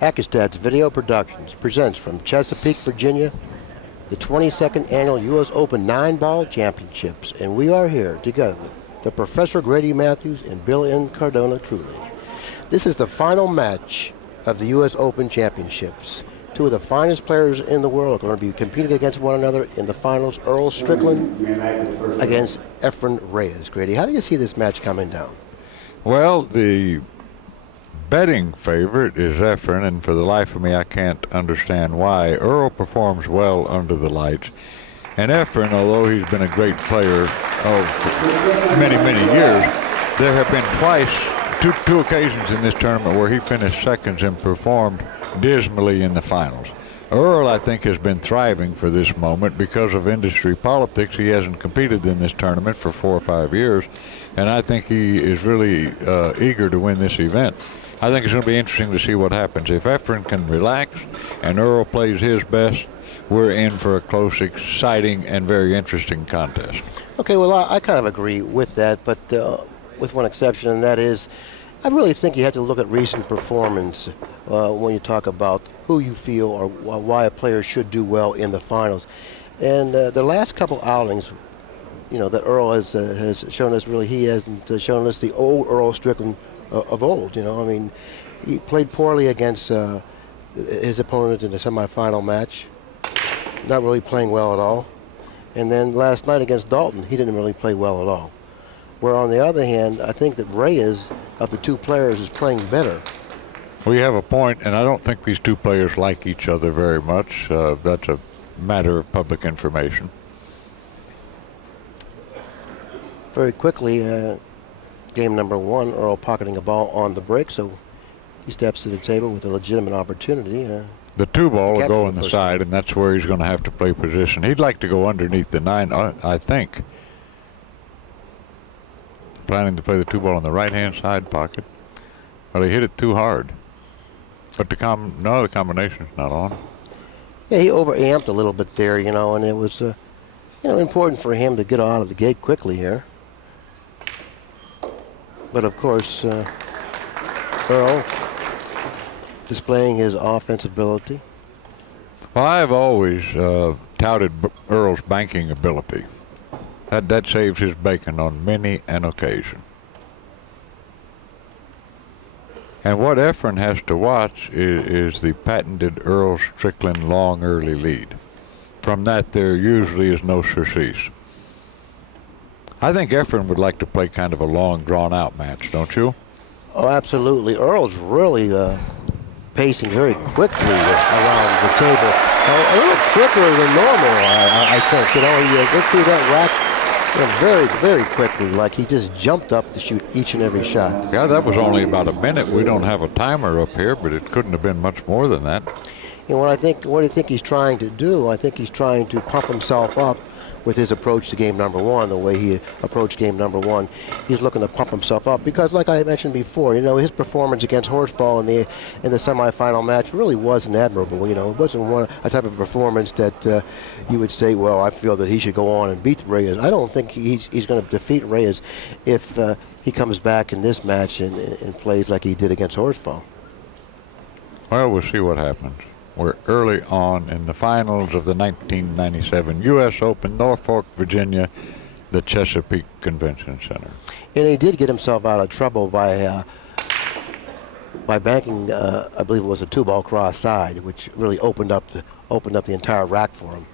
Accu-Stats Video Productions presents from Chesapeake, Virginia, the 22nd Annual U.S. Open 9-Ball Championships. And we are here together, the Professor Grady Mathews and Bill Incardona truly. This is the final match of the U.S. Open Championships. Two of the finest players in the world are going to be competing against one another in the finals. Earl Strickland against Efren Reyes. Grady, how do you see this match coming down? Well, the betting favorite is Efren, and for the life of me, I can't understand why. Earl performs well under the lights, and Efren, although he's been a great player of many, many years, there have been two occasions in this tournament where he finished seconds and performed dismally in the finals. Earl, I think, has been thriving for this moment because of industry politics. He hasn't competed in this tournament for 4 or 5 years, and I think he is really eager to win this event. I think it's going to be interesting to see what happens. If Efren can relax and Earl plays his best, we're in for a close, exciting, and very interesting contest. Okay, well, I kind of agree with that, but with one exception, and that is, I really think you have to look at recent performance when you talk about who you feel or why a player should do well in the finals. And the last couple outings, you know, that Earl has shown us, really, he hasn't shown us the old Earl Strickland of old. You know, I mean, he played poorly against his opponent in the semifinal match, not really playing well at all. And then last night against Dalton, he didn't really play well at all. Where on the other hand, I think that Reyes, of the two players, is playing better. We have a point, and I don't think these two players like each other very much. That's a matter of public information. Very quickly, game number one, Earl pocketing a ball on the break, so he steps to the table with a legitimate opportunity. The 2-ball will go on the side, and that's where he's going to have to play position. He'd like to go underneath the 9, I think. Planning to play the 2-ball on the right-hand side pocket. Well, he hit it too hard. But the combination's not on. Yeah, he over-amped a little bit there, you know, and it was important for him to get out of the gate quickly here. But of course, Earl displaying his offensive ability. Well, I've always touted Earl's banking ability. That saves his bacon on many an occasion. And what Efren has to watch is the patented Earl Strickland long early lead. From that, there usually is no surcease. I think Efren would like to play kind of a long, drawn-out match, don't you? Oh, absolutely. Earl's really pacing very quickly around the table. A little quicker than normal, I think. You know, he went through that rack very, very quickly, like he just jumped up to shoot each and every shot. Yeah, that was only about a minute. We don't have a timer up here, but it couldn't have been much more than that. You know, what do you think he's trying to do? I think he's trying to pump himself up with his approach to game number one, the way he approached game number one. He's looking to pump himself up because, like I mentioned before, you know, his performance against Horsfall in the semifinal match really wasn't admirable. You know, it wasn't a type of performance that you would say, well, I feel that he should go on and beat Reyes. I don't think he's going to defeat Reyes if he comes back in this match and plays like he did against Horsfall. Well, we'll see what happens. We're early on in the finals of the 1997 U.S. Open, Norfolk, Virginia, the Chesapeake Convention Center. And he did get himself out of trouble by banking, I believe it was a 2-ball cross side, which really opened up the entire rack for him.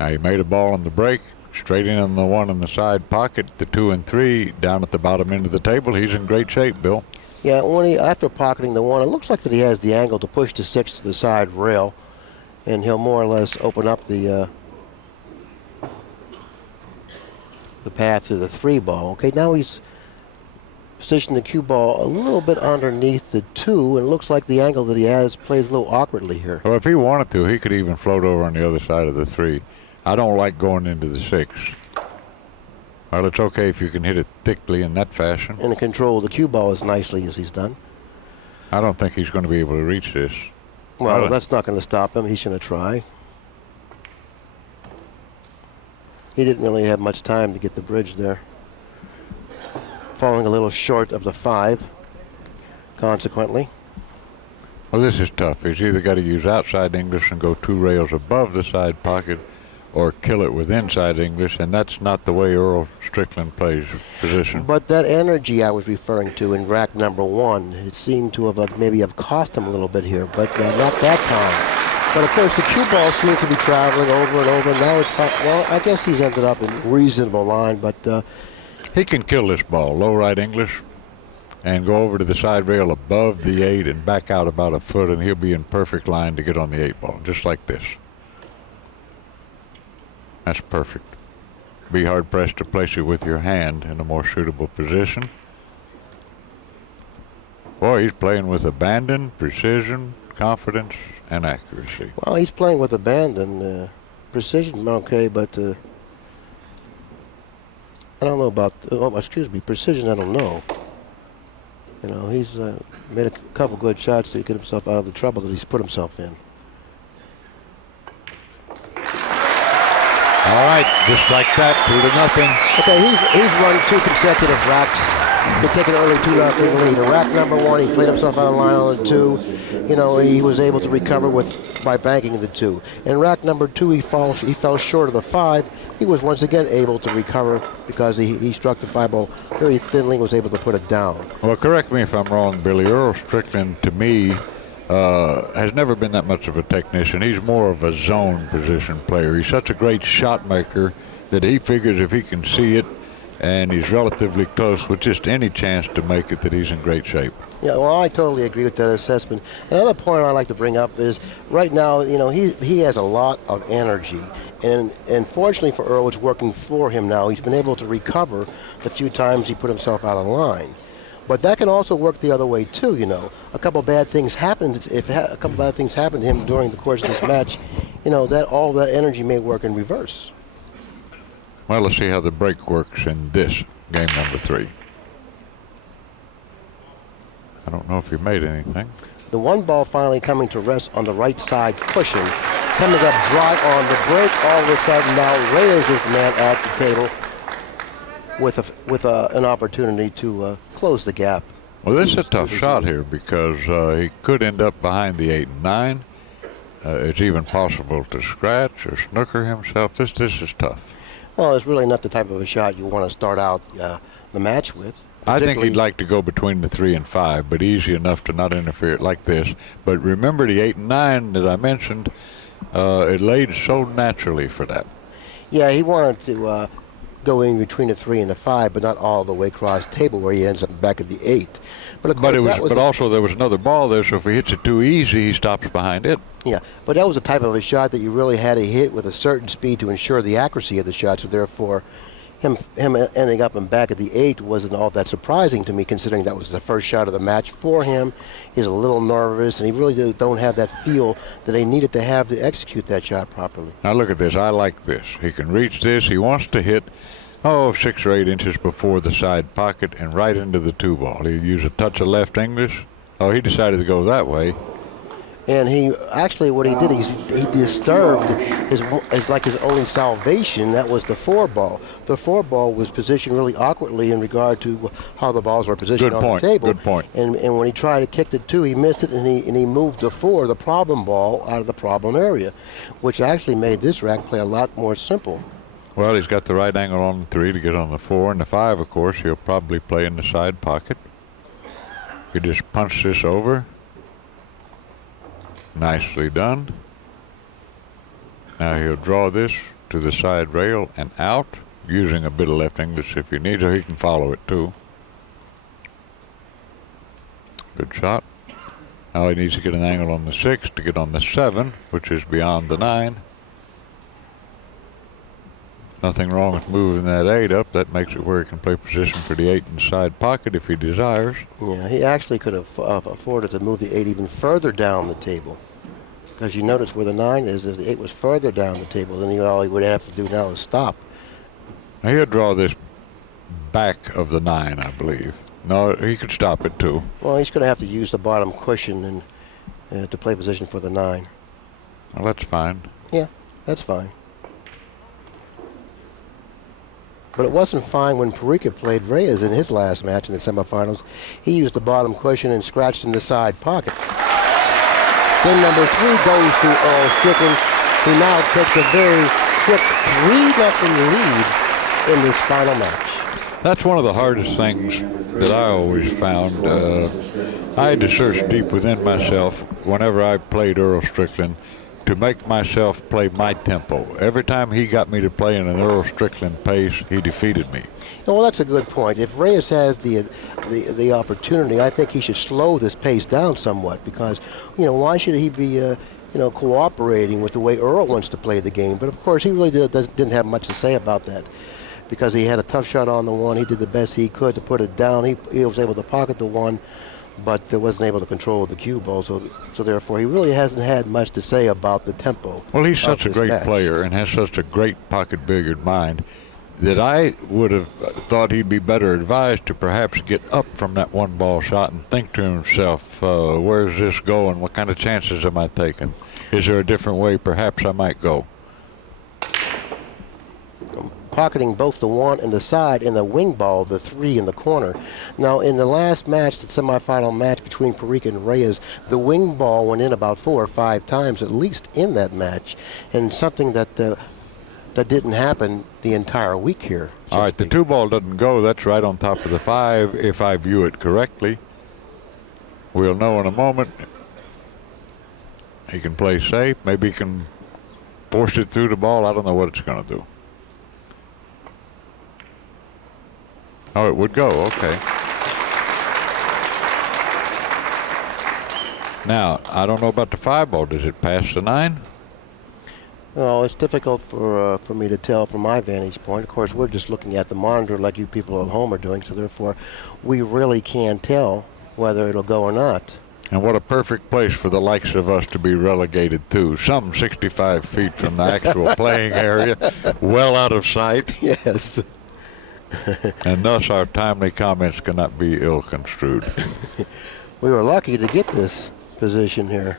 Now he made a ball on the break, straight in on the 1 in the side pocket, the 2 and 3 down at the bottom end of the table. He's in great shape, Bill. Yeah, after pocketing the 1, it looks like that he has the angle to push the 6 to the side rail, and he'll more or less open up the path to the 3 ball. Okay, now he's positioned the cue ball a little bit underneath the 2, and it looks like the angle that he has plays a little awkwardly here. Well, if he wanted to, he could even float over on the other side of the 3. I don't like going into the 6. Well, it's okay if you can hit it thickly in that fashion. And control the cue ball as nicely as he's done. I don't think he's going to be able to reach this. Well, that's not going to stop him. He's going to try. He didn't really have much time to get the bridge there. Falling a little short of the 5, consequently. Well, this is tough. He's either got to use outside English and go 2 rails above the side pocket, or kill it with inside English, and that's not the way Earl Strickland plays position. But that energy I was referring to in rack number 1, it seemed to have maybe have cost him a little bit here, but not that time. But of course, the cue ball seems to be traveling over and over. Now it's well, I guess he's ended up in reasonable line, but he can kill this ball, low right English, and go over to the side rail above the 8 and back out about a foot, and he'll be in perfect line to get on the 8 ball, just like this. That's perfect. Be hard pressed to place it with your hand in a more suitable position. Boy, he's playing with abandon, precision, confidence, and accuracy. Well, he's playing with abandon, precision, okay, but I don't know about, precision, I don't know. You know, he's made a couple good shots to get himself out of the trouble that he's put himself in. All right, just like that, 2-0. Okay, he's run 2 consecutive racks. He's taken an early 2-0 lead. In rack number 1, he played himself out of line on the 2. You know, he was able to recover by banking the 2. In rack number 2, he fell short of the 5. He was once again able to recover because he struck the 5 ball very thinly, was able to put it down. Well, correct me if I'm wrong, Billy. Earl Strickland, to me, has never been that much of a technician. He's more of a zone position player. He's such a great shot maker that he figures if he can see it and he's relatively close with just any chance to make it, that he's in great shape. Yeah, well, I totally agree with that assessment. Another point I'd like to bring up is right now, you know, he has a lot of energy. And fortunately for Earl, it's working for him now. He's been able to recover the few times he put himself out of line. But that can also work the other way too, you know. A couple bad things happened. If a couple bad things happened to him during the course of this match, you know, that all that energy may work in reverse. Well, let's see how the break works in this game number 3. I don't know if he made anything. The 1 ball finally coming to rest on the right side, pushing, coming up dry on the break. All of a sudden now Reyes is the man at the table with an opportunity to close the gap. Well, this is a tough shot here because he could end up behind the 8 and 9. It's even possible to scratch or snooker himself. This is tough. Well, it's really not the type of a shot you want to start out the match with. I think he'd like to go between the 3 and 5, but easy enough to not interfere like this. But remember the 8 and 9 that I mentioned, it laid so naturally for that. Yeah, he wanted to go in between the 3 and the 5, but not all the way across the table where he ends up back at the 8. But, of course, but also there was another ball there, so if he hits it too easy, he stops behind it. Yeah, but that was the type of a shot that you really had to hit with a certain speed to ensure the accuracy of the shot. So therefore, him ending up and back at the 8 wasn't all that surprising to me, considering that was the first shot of the match for him. He's a little nervous, and he really don't have that feel that he needed to have to execute that shot properly. Now look at this. I like this. He can reach this. He wants to hit 6 or 8 inches before the side pocket and right into the 2 ball. He used a touch of left English. Oh, he decided to go that way. And he actually, what he did, he disturbed his only salvation. That was the 4-ball. The 4-ball was positioned really awkwardly in regard to how the balls were positioned on the table. Good point. And when he tried to kick the 2, he missed it, and he moved the 4, the problem ball, out of the problem area, which actually made this rack play a lot more simple. Well, he's got the right angle on the 3 to get on the 4, and the 5, of course, he'll probably play in the side pocket. You just punch this over. Nicely done. Now he'll draw this to the side rail and out, using a bit of left English if you need, or he can follow it too. Good shot. Now he needs to get an angle on the 6 to get on the 7, which is beyond the 9. Nothing wrong with moving that 8 up. That makes it where he can play position for the 8 in the side pocket if he desires. Yeah, he actually could have afforded to move the 8 even further down the table. Because you notice where the 9 is, if the 8 was further down the table, then all he would have to do now is stop. Now he'll draw this back of the 9, I believe. No, he could stop it too. Well, he's going to have to use the bottom cushion and to play position for the 9. Well, that's fine. Yeah, that's fine. But it wasn't fine when Perica played Reyes in his last match in the semifinals. He used the bottom cushion and scratched in the side pocket. Then number 3 goes to Earl Strickland, who now takes a very quick 3-0 lead in this final match. That's one of the hardest things that I always found. I had to search deep within myself whenever I played Earl Strickland to make myself play my tempo. Every time he got me to play in an Earl Strickland pace, he defeated me. Well, that's a good point. If Reyes has the opportunity, I think he should slow this pace down somewhat because, why should he be, cooperating with the way Earl wants to play the game? But of course, he really didn't have much to say about that because he had a tough shot on the 1. He did the best he could to put it down. He was able to pocket the 1. But wasn't able to control the cue ball, so therefore he really hasn't had much to say about the tempo. Well, he's such a great player and has such a great pocket billiard mind that I would have thought he'd be better advised to perhaps get up from that 1-ball shot and think to himself, where's this going? What kind of chances am I taking? Is there a different way perhaps I might go? Pocketing both the 1 and the side and the wing ball, the 3 in the corner. Now, in the last match, the semifinal match between Perica and Reyes, the wing ball went in about 4 or 5 times at least in that match, and something that didn't happen the entire week here. All right, the 2-ball doesn't go. That's right on top of the 5 if I view it correctly. We'll know in a moment. He can play safe. Maybe he can force it through the ball. I don't know what it's going to do. Oh, it would go, okay. Now, I don't know about the 5-ball. Does it pass the 9? Well, it's difficult for me to tell from my vantage point. Of course, we're just looking at the monitor like you people at home are doing, so therefore we really can't tell whether it'll go or not. And what a perfect place for the likes of us to be relegated to. Some 65 feet from the actual playing area, well out of sight. Yes. And thus our timely comments cannot be ill-construed. We were lucky to get this position here.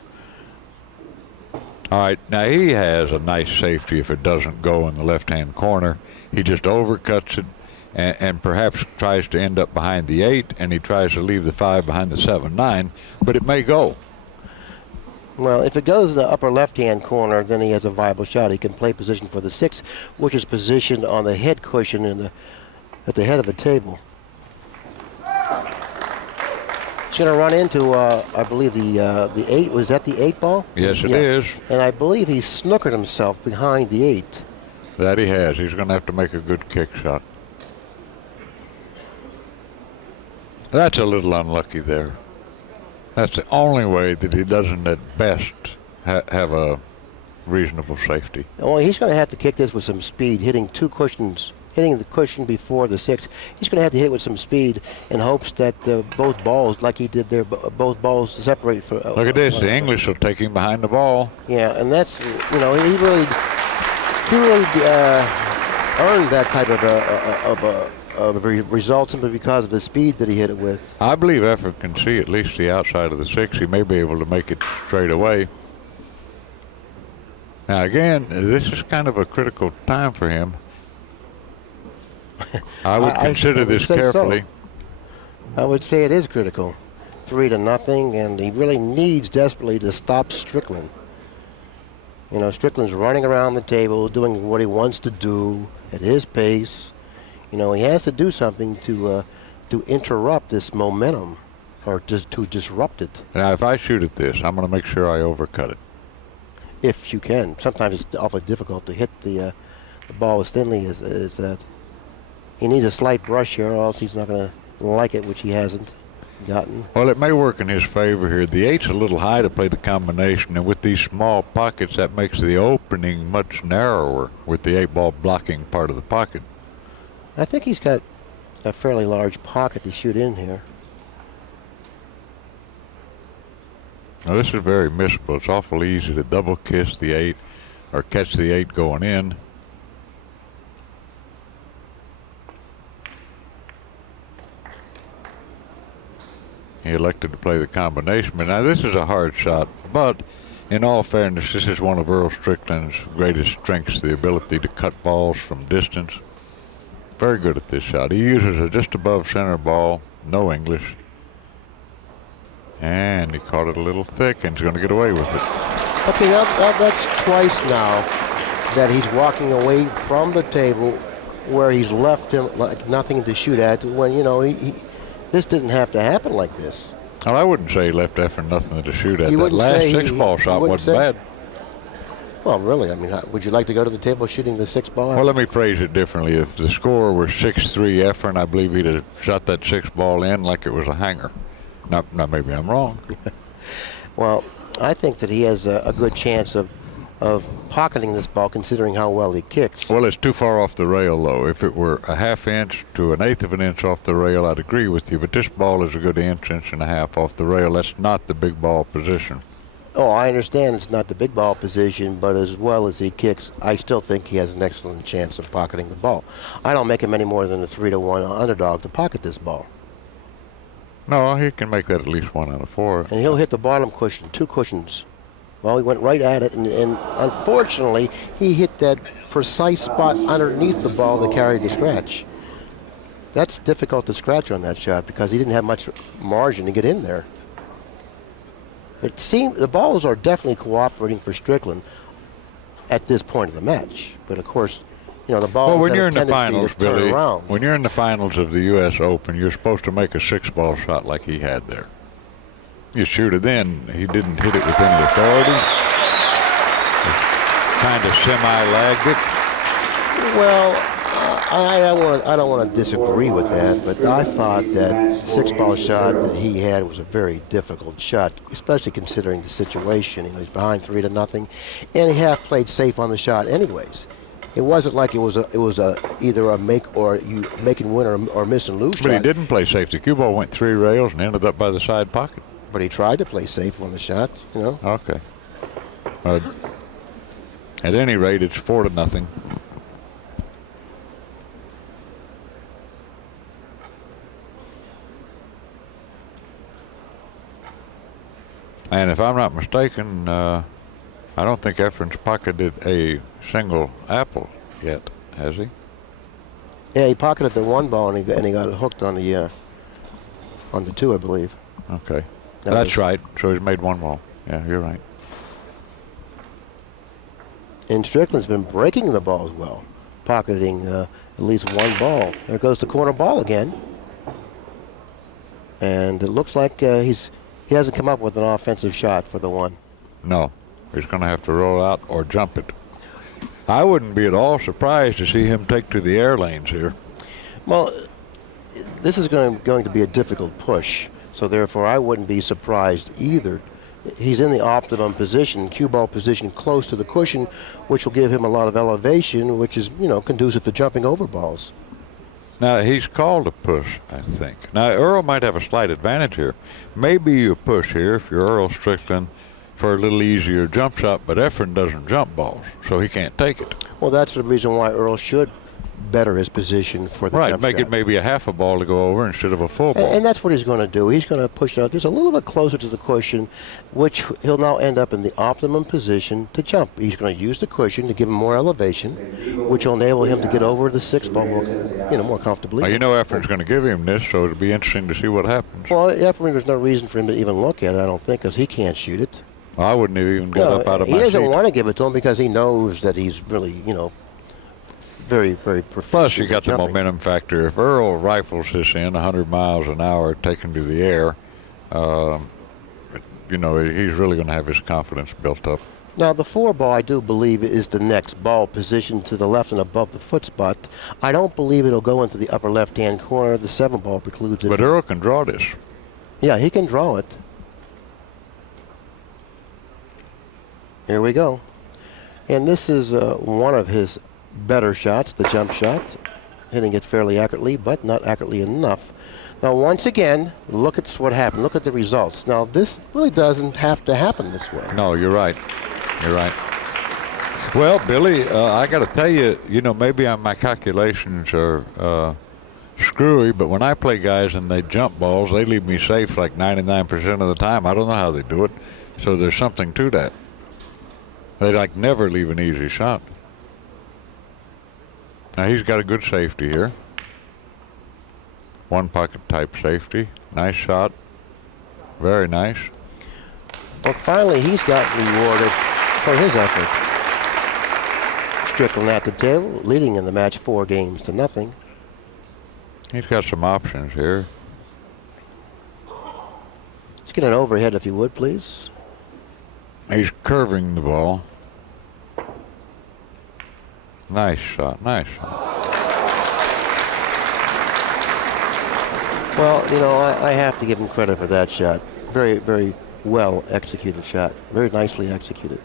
All right, now he has a nice safety if it doesn't go in the left-hand corner. He just overcuts it and perhaps tries to end up behind the 8, and he tries to leave the 5 behind the 7-9, but it may go. Well, if it goes in the upper left-hand corner, then he has a viable shot. He can play position for the 6, which is positioned on the head cushion at the head of the table. He's going to run into, I believe, the 8. Was that the 8-ball? Yes, it is. And I believe he snookered himself behind the 8. That he has. He's going to have to make a good kick shot. That's a little unlucky there. That's the only way that he doesn't at best have a reasonable safety. Well, he's going to have to kick this with some speed, hitting the cushion before the 6. He's going to have to hit it with some speed in hopes that both balls, like he did there, both balls separate. Look at this. The English will take him behind the ball. Yeah, and that's, he really earned that type result simply because of the speed that he hit it with. I believe Efren can see at least the outside of the 6. He may be able to make it straight away. Now again, this is kind of a critical time for him. I would consider this carefully. So. I would say it is critical. 3-0, and he really needs desperately to stop Strickland. You know, Strickland's running around the table, doing what he wants to do at his pace. You know, he has to do something to interrupt this momentum, or to disrupt it. Now, if I shoot at this, I'm going to make sure I overcut it. If you can. Sometimes it's awfully difficult to hit the ball as thinly as that. He needs a slight brush here, or else he's not going to like it, which he hasn't gotten. Well, it may work in his favor here. The 8's a little high to play the combination, and with these small pockets, that makes the opening much narrower with the 8-ball blocking part of the pocket. I think he's got a fairly large pocket to shoot in here. Now, this is very missable. It's awful easy to double kiss the 8 or catch the 8 going in. He elected to play the combination. But now this is a hard shot, but in all fairness, this is one of Earl Strickland's greatest strengths, the ability to cut balls from distance. Very good at this shot. He uses a just above center ball, no English. And he caught it a little thick and he's going to get away with it. Okay, that's twice now that he's walking away from the table where he's left him like nothing to shoot at, when, you know, this didn't have to happen like this. Well, I wouldn't say he left Efren nothing to shoot at. You That last say 6-ball shot wasn't bad. Well, really, I mean, would you like to go to the table shooting the 6-ball? Well, let me phrase it differently. If the score were 6-3 Efren, I believe he'd have shot that 6-ball in like it was a hanger. Now maybe I'm wrong. Well, I think that he has a good chance of pocketing this ball, considering how well he kicks. Well, it's too far off the rail, though. If it were a 1/2 inch to 1/8 of an inch off the rail, I'd agree with you. But this ball is a good inch and a half off the rail. That's not the big ball position. Oh, I understand it's not the big ball position, but as well as he kicks, I still think he has an excellent chance of pocketing the ball. I don't make him any more than a 3-1 underdog to pocket this ball. No, he can make that at least 1 out of 4. And he'll hit the bottom cushion, 2 cushions. Well, he went right at it, and unfortunately, he hit that precise spot underneath the ball that carried the scratch. That's difficult to scratch on that shot because he didn't have much margin to get in there. It seemed the balls are definitely cooperating for Strickland at this point of the match. But of course, you know, the ball. Well, when you're in the finals, Billy, around. when you're in the finals of the U.S. Open, you're supposed to make a 6-ball shot like he had there. You shoot it in. He didn't hit it with any authority. Kind of semi-lagged it. Well, I don't want to disagree with that, but I thought that 6-ball shot that he had was a very difficult shot, especially considering the situation. He was behind 3-0, and he half played safe on the shot anyways. It wasn't like it was either a make or you make and win or miss and lose shot. But he didn't play safe. The cue ball went 3 rails and ended up by the side pocket. But he tried to play safe on the shot, you know. Okay. At any rate, it's 4-0. And if I'm not mistaken, I don't think Efren's pocketed a single apple yet, has he? Yeah, he pocketed the 1 ball and he got it hooked on the 2, I believe. Okay. That's right. So he's made 1 ball. Yeah, you're right. And Strickland's been breaking the balls well, pocketing at least 1 ball. There goes the corner ball again. And it looks like he hasn't come up with an offensive shot for the 1. No. He's going to have to roll out or jump it. I wouldn't be at all surprised to see him take to the air lanes here. Well, this is going to be a difficult push. So therefore, I wouldn't be surprised either. He's in the optimum position, cue ball position, close to the cushion, which will give him a lot of elevation, which is, you know, conducive to jumping over balls. Now, he's called a push, I think. Now, Earl might have a slight advantage here. Maybe you push here if you're Earl Strickland for a little easier jump shot, but Efren doesn't jump balls, so he can't take it. Well, that's the reason why Earl should better his position for the Right, jump make shot. it maybe a half a ball to go over instead of a full ball. And that's what he's going to do. He's going to push it out just a little bit closer to the cushion, which he'll now end up in the optimum position to jump. He's going to use the cushion to give him more elevation, which will enable him to get over the 6 ball more comfortably. Well, you know Efren's going to give him this, so it'll be interesting to see what happens. Well, Efren, there's no reason for him to even look at it, I don't think, because he can't shoot it. Well, I wouldn't have even got up out of my He doesn't seat. want to give it to him because he knows that he's really, very, very proficient. Plus, you got at the jumping. momentum factor. If Earl rifles this in 100 miles an hour taken to the air, he's really going to have his confidence built up. Now, the 4 ball, I do believe, is the next ball positioned to the left and above the foot spot. I don't believe it'll go into the upper left-hand corner. The 7 ball precludes it. But Earl can draw this. Yeah, he can draw it. Here we go. And this is one of his better shots, the jump shot. Hitting it fairly accurately, but not accurately enough. Now, once again, look at what happened. Look at the results. Now, this really doesn't have to happen this way. No, you're right. You're right. Well, Billy, I got to tell you, maybe my calculations are screwy, but when I play guys and they jump balls, they leave me safe like 99% of the time. I don't know how they do it. So there's something to that. They never leave an easy shot. Now he's got a good safety here. 1 pocket type safety. Nice shot. Very nice. Well, finally, he's got rewarded for his effort. Strickland at the table, leading in the match 4 games to nothing. He's got some options here. Let's get an overhead, if you would, please. He's curving the ball. Nice shot, nice shot. Well, I have to give him credit for that shot. Very, very well executed shot. Very nicely executed.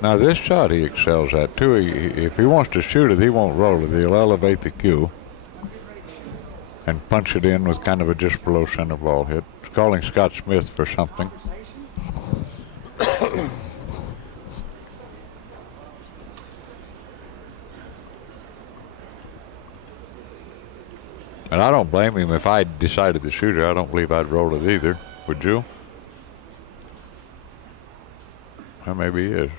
Now this shot he excels at too. If he wants to shoot it, he won't roll it. He'll elevate the cue and punch it in with kind of a just below center ball hit. He's calling Scott Smith for something. And I don't blame him. If I decided to shoot it, I don't believe I'd roll it either. Would you? Well, maybe he is.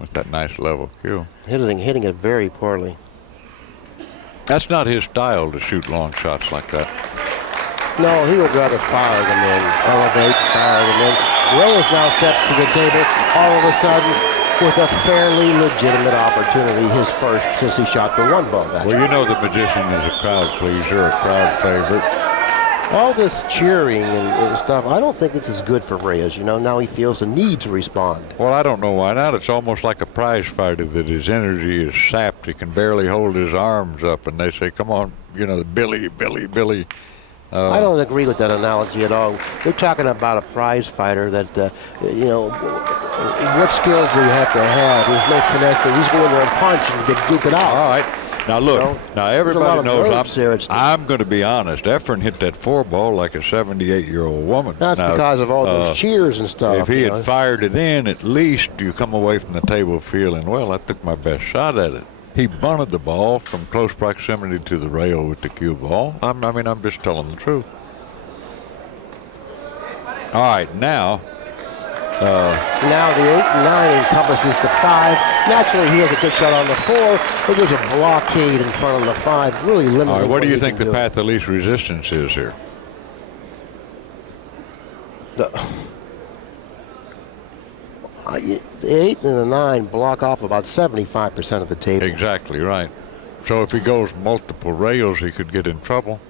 With that nice level cue. Hitting it very poorly. That's not his style to shoot long shots like that. No, he would rather fire them in, elevate, fire them in. Reyes now steps to the table all of a sudden with a fairly legitimate opportunity, his first since he shot the 1 ball that Well, the magician is a crowd pleaser, a crowd favorite. All this cheering and stuff, I don't think this is good for Reyes. Now he feels the need to respond. Well, I don't know why not. It's almost like a prize fighter that his energy is sapped. He can barely hold his arms up, and they say, come on, Billy, Billy, Billy. I don't agree with that analogy at all. You're talking about a prize fighter that, what skills do you have to have? There's no finesse. He's going there and punch and duke it out. All right. Now, look. Now, everybody knows I'm going to be honest. Efren hit that 4 ball like a 78-year-old woman. That's because of all those cheers and stuff. If he had fired it in, at least you come away from the table feeling, well, I took my best shot at it. He bunted the ball from close proximity to the rail with the cue ball. I'm just telling the truth. All right, now. Now the 8 and 9 encompasses the 5. Naturally, he has a good shot on the 4, but there's a blockade in front of the 5, really limiting. All right, what do you he think can the do. path of least resistance is here? The 8 and the 9 block off about 75% of the table. Exactly right. So if he goes multiple rails, he could get in trouble.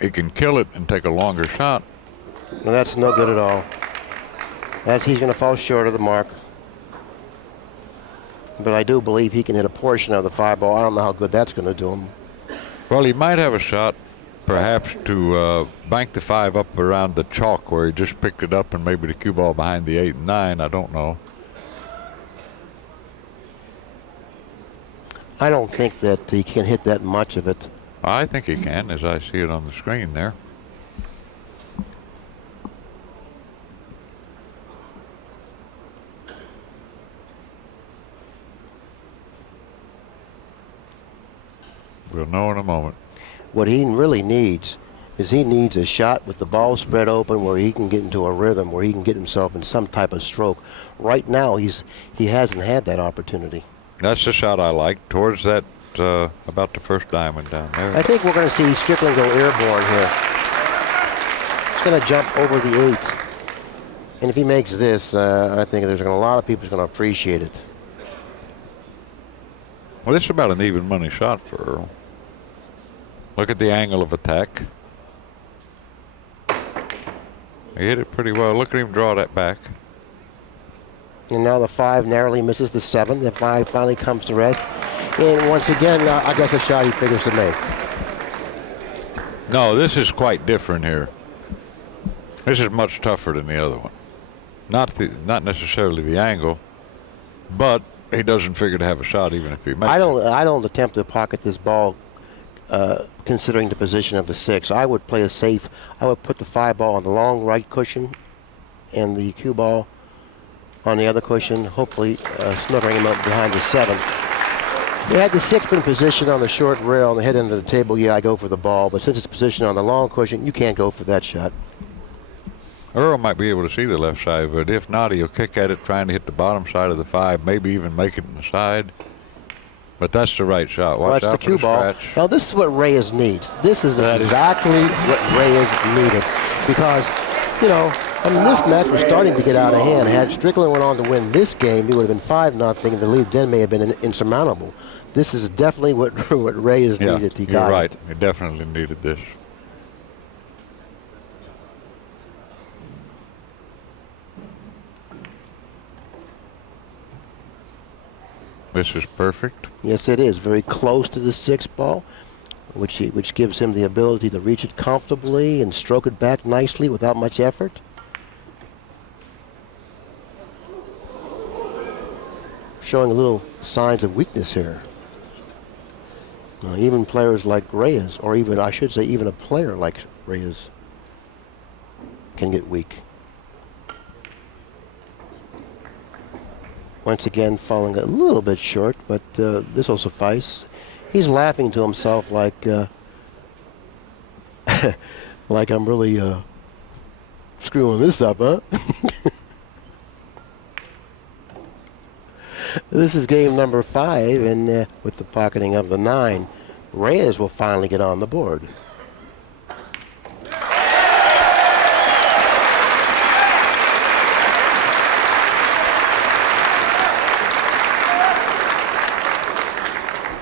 He can kill it and take a longer shot. No, that's no good at all. He's going to fall short of the mark. But I do believe he can hit a portion of the 5 ball. I don't know how good that's going to do him. Well, he might have a shot, perhaps, to bank the 5 up around the chalk where he just picked it up and maybe the cue ball behind the 8 and 9. I don't know. I don't think that he can hit that much of it. I think he can, as I see it on the screen there. We'll know in a moment. What he really needs is he needs a shot with the ball spread open where he can get into a rhythm, where he can get himself in some type of stroke. Right now, he hasn't had that opportunity. That's the shot I like, towards that, about the first diamond down there. I think we're going to see Strickland go airborne here. He's going to jump over the 8. And if he makes this, I think there's a lot of people going to appreciate it. Well, this is about an even money shot for Earl. Look at the angle of attack. He hit it pretty well. Look at him draw that back. And now the 5 narrowly misses the 7. The 5 finally comes to rest. And once again, I guess a shot he figures to make. No, this is quite different here. This is much tougher than the other one. Not necessarily the angle, but he doesn't figure to have a shot even if he makes it. I don't attempt to pocket this ball considering the position of the 6. I would play a safe. I would put the 5 ball on the long right cushion and the cue ball on the other cushion, hopefully smothering him up behind the 7. You had the 6 been positioned on the short rail on the head end of the table, yeah, I go for the ball. But since it's positioned on the long cushion, you can't go for that shot. Earl might be able to see the left side, but if not, he'll kick at it trying to hit the bottom side of the 5, maybe even make it in the side. But that's the right shot. Watch out for the scratch. Now, this is what Reyes needs. This is exactly what Reyes needed. Because, you know, I mean, this match was starting to get out of hand. Had Strickland went on to win this game, he would have been 5-0, and the lead then may have been insurmountable. This is definitely what Reyes needed. He got you're right. He definitely needed this. This is perfect. Yes, it is. Very close to the 6 ball, which gives him the ability to reach it comfortably and stroke it back nicely without much effort. Showing a little signs of weakness here. Even players like Reyes, or even, I should say, even a player like Reyes can get weak. Once again, falling a little bit short, but this will suffice. He's laughing to himself like like I'm really screwing this up, huh? This is game number 5, and with the pocketing of the 9, Reyes will finally get on the board.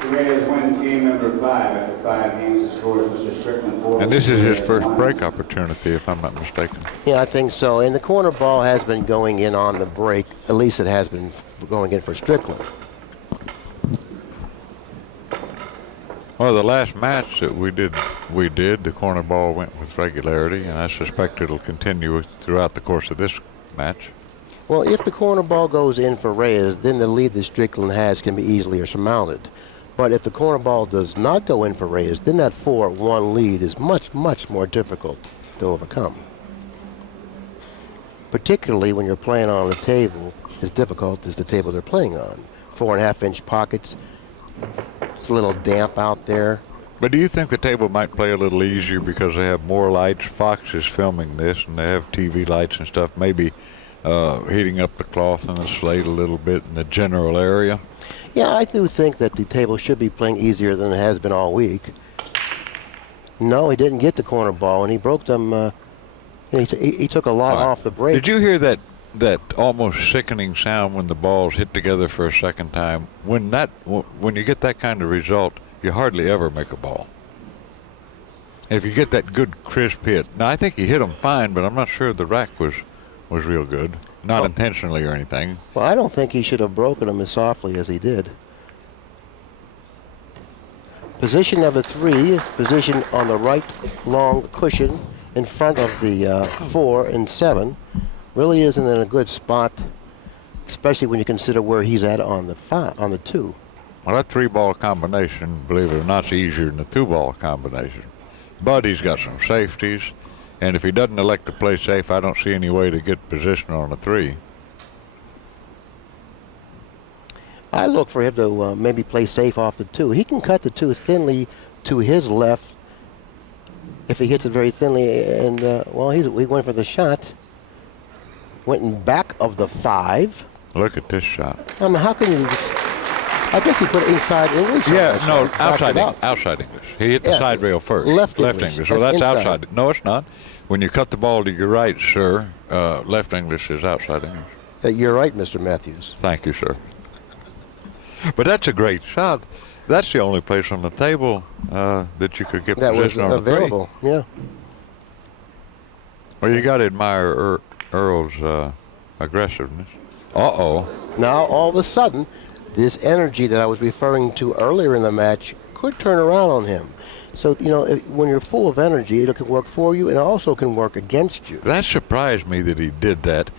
Reyes wins game number 5 after 5 games. The score is Mr. Strickland 4. And this is his first break opportunity, if I'm not mistaken. Yeah, I think so. And the corner ball has been going in on the break. At least it has been going in for Strickland. Well, the last match that we did, the corner ball went with regularity, and I suspect it'll continue throughout the course of this match. Well, if the corner ball goes in for Reyes, then the lead that Strickland has can be easily surmounted. But if the corner ball does not go in for Reyes, then that 4-1 lead is much, much more difficult to overcome. Particularly when you're playing on a table as difficult as the table they're playing on. 4.5-inch pockets. It's a little damp out there. But do you think the table might play a little easier because they have more lights? Fox is filming this, and they have TV lights and stuff, maybe heating up the cloth and the slate a little bit in the general area? Yeah, I do think that the table should be playing easier than it has been all week. No, he didn't get the corner ball, and he broke them. He took a lot off the break. Did you hear that almost sickening sound when the balls hit together for a second time? When you get that kind of result, you hardly ever make a ball. If you get that good crisp hit. Now, I think he hit them fine, but I'm not sure the rack was real good. Not intentionally or anything. Well, I don't think he should have broken them as softly as he did. Position number 3, position on the right long cushion in front of the 4 and 7, really isn't in a good spot, especially when you consider where he's at on the 2. Well, that 3-ball combination, believe it or not, is easier than the 2-ball combination. But he's got some safeties. And if he doesn't elect to play safe, I don't see any way to get position on a 3. I look for him to maybe play safe off the 2. He can cut the 2 thinly to his left if he hits it very thinly. And, well, he went for the shot. Went in back of the 5. Look at this shot. I mean, how can you... I guess he put inside English. Yeah, no, outside English. He hit the side rail first. Left English. So that's inside. outside. No, it's not. When you cut the ball to your right, sir, left English is outside English. You're right, Mr. Mathews. Thank you, sir. But that's a great shot. That's the only place on the table that you could get position on available. The 3. Yeah. Well, you got to admire Earl's aggressiveness. Uh-oh. Now, all of a sudden, this energy that I was referring to earlier in the match could turn around on him. So, you know, when you're full of energy, it can work for you and it also can work against you. That surprised me that he did that.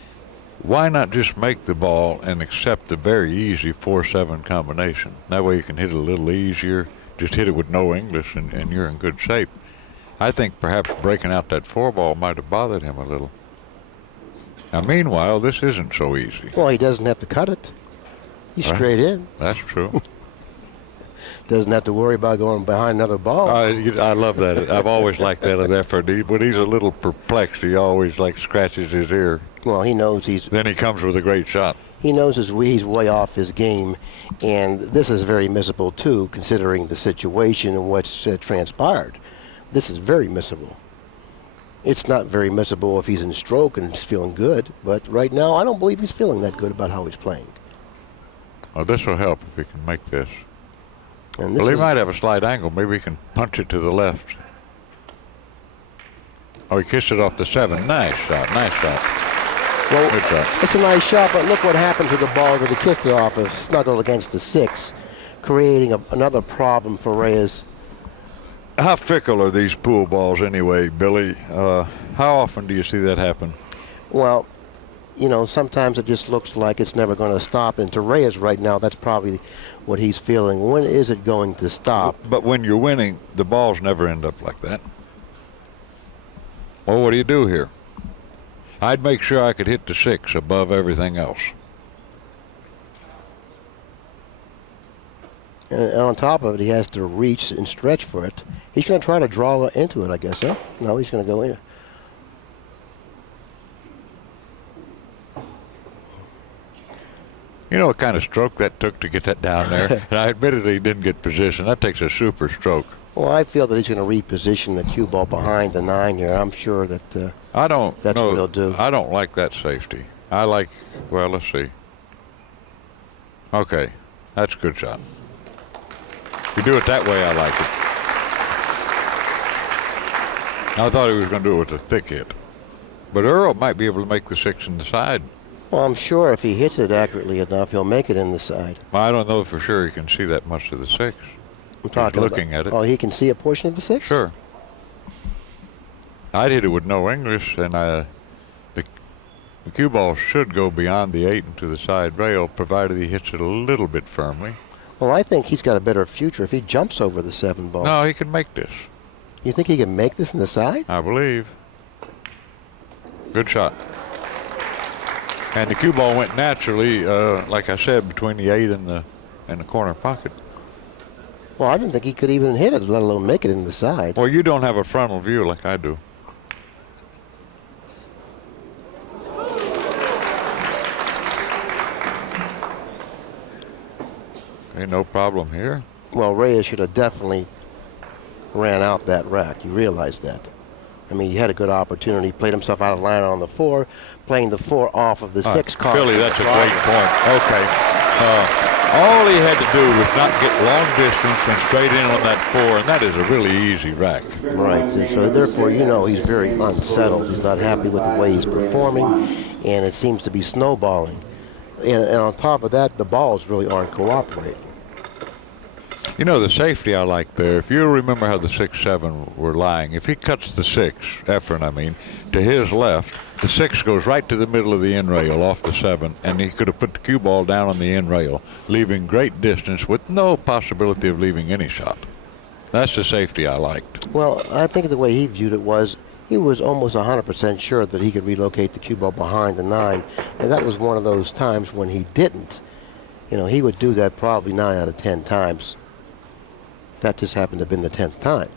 Why not just make the ball and accept the very easy 4-7 combination? That way you can hit it a little easier. Just hit it with no English and you're in good shape. I think perhaps breaking out that 4 ball might have bothered him a little. Now, meanwhile, this isn't so easy. Well, he doesn't have to cut it. He's straight in. That's true. Doesn't have to worry about going behind another ball. I love that. I've always liked that of Efren. When he's a little perplexed, he always like scratches his ear. Well, he knows he's... Then he comes with a great shot. He knows he's way off his game, and this is very missable, too, considering the situation and what's transpired. This is very missable. It's not very missable if he's in stroke and he's feeling good, but right now I don't believe he's feeling that good about how he's playing. Well, this will help if he can make this. And Well, he might have a slight angle. Maybe he can punch it to the left. Oh, he kissed it off the 7. Nice shot. Nice shot. Well, good shot. It's a nice shot, but look what happened to the ball that he kissed it off. It snuggled against the 6, creating another problem for Reyes. How fickle are these pool balls anyway, Billy? How often do you see that happen? Well, you know, sometimes it just looks like it's never going to stop. And to Reyes right now, that's probably what he's feeling. When is it going to stop? But when you're winning, the balls never end up like that. Well, what do you do here? I'd make sure I could hit the 6 above everything else. And on top of it, he has to reach and stretch for it. He's going to try to draw into it, I guess, huh? No, he's going to go in. You know what kind of stroke that took to get that down there? And I admittedly didn't get position. That takes a super stroke. Well, I feel that he's going to reposition the cue ball behind the 9 here. I'm sure that that's what he'll do. I don't like that safety. I like, well, let's see. Okay, that's a good shot. If you do it that way, I like it. I thought he was going to do it with a thick hit. But Earl might be able to make the 6 in the side. Well, I'm sure if he hits it accurately enough, he'll make it in the side. Well, I don't know for sure he can see that much of the 6. I'm talking looking at it. Oh, he can see a portion of the 6? Sure. I'd hit it with no English, and the cue ball should go beyond the 8 and to the side rail, provided he hits it a little bit firmly. Well, I think he's got a better future if he jumps over the 7 ball. No, he can make this. You think he can make this in the side? I believe. Good shot. And the cue ball went naturally, like I said, between the 8 and the corner pocket. Well, I didn't think he could even hit it, let alone make it in the side. Well, you don't have a frontal view like I do. Ain't no problem here. Well, Reyes should have definitely ran out that rack. You realize that. I mean, he had a good opportunity, played himself out of line on the 4, playing the 4 off of the 6 card. Billy, that's a great point. Okay. All he had to do was not get long distance and straight in on that 4, and that is a really easy rack. Right, and so therefore, you know, he's very unsettled. He's not happy with the way he's performing, and it seems to be snowballing. And on top of that, the balls really aren't cooperating. You know, the safety I like there, if you remember how the 6-7 were lying, if he cuts the 6, Efren, I mean, to his left, the 6 goes right to the middle of the end rail off the 7, and he could have put the cue ball down on the end rail, leaving great distance with no possibility of leaving any shot. That's the safety I liked. Well, I think the way he viewed it was he was almost 100% sure that he could relocate the cue ball behind the 9, and that was one of those times when he didn't. You know, he would do that probably 9 out of 10 times. That just happened to have been the 10th time.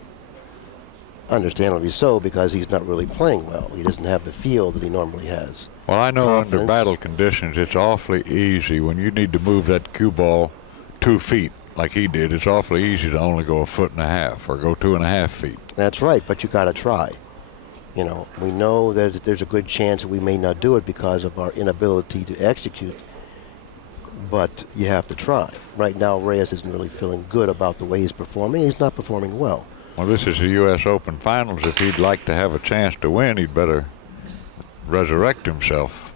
Understandably so, because he's not really playing well. He doesn't have the feel that he normally has. Well, I know under Confidence. battle conditions, it's awfully easy when you need to move that cue ball 2 feet like he did. It's awfully easy to only go 1.5 feet or go 2.5 feet. That's right, but you got to try. You know, we know that there's a good chance that we may not do it because of our inability to execute, but you have to try. Right now, Reyes isn't really feeling good about the way he's performing. He's not performing well. Well, this is the U.S. Open Finals. If he'd like to have a chance to win, he'd better resurrect himself.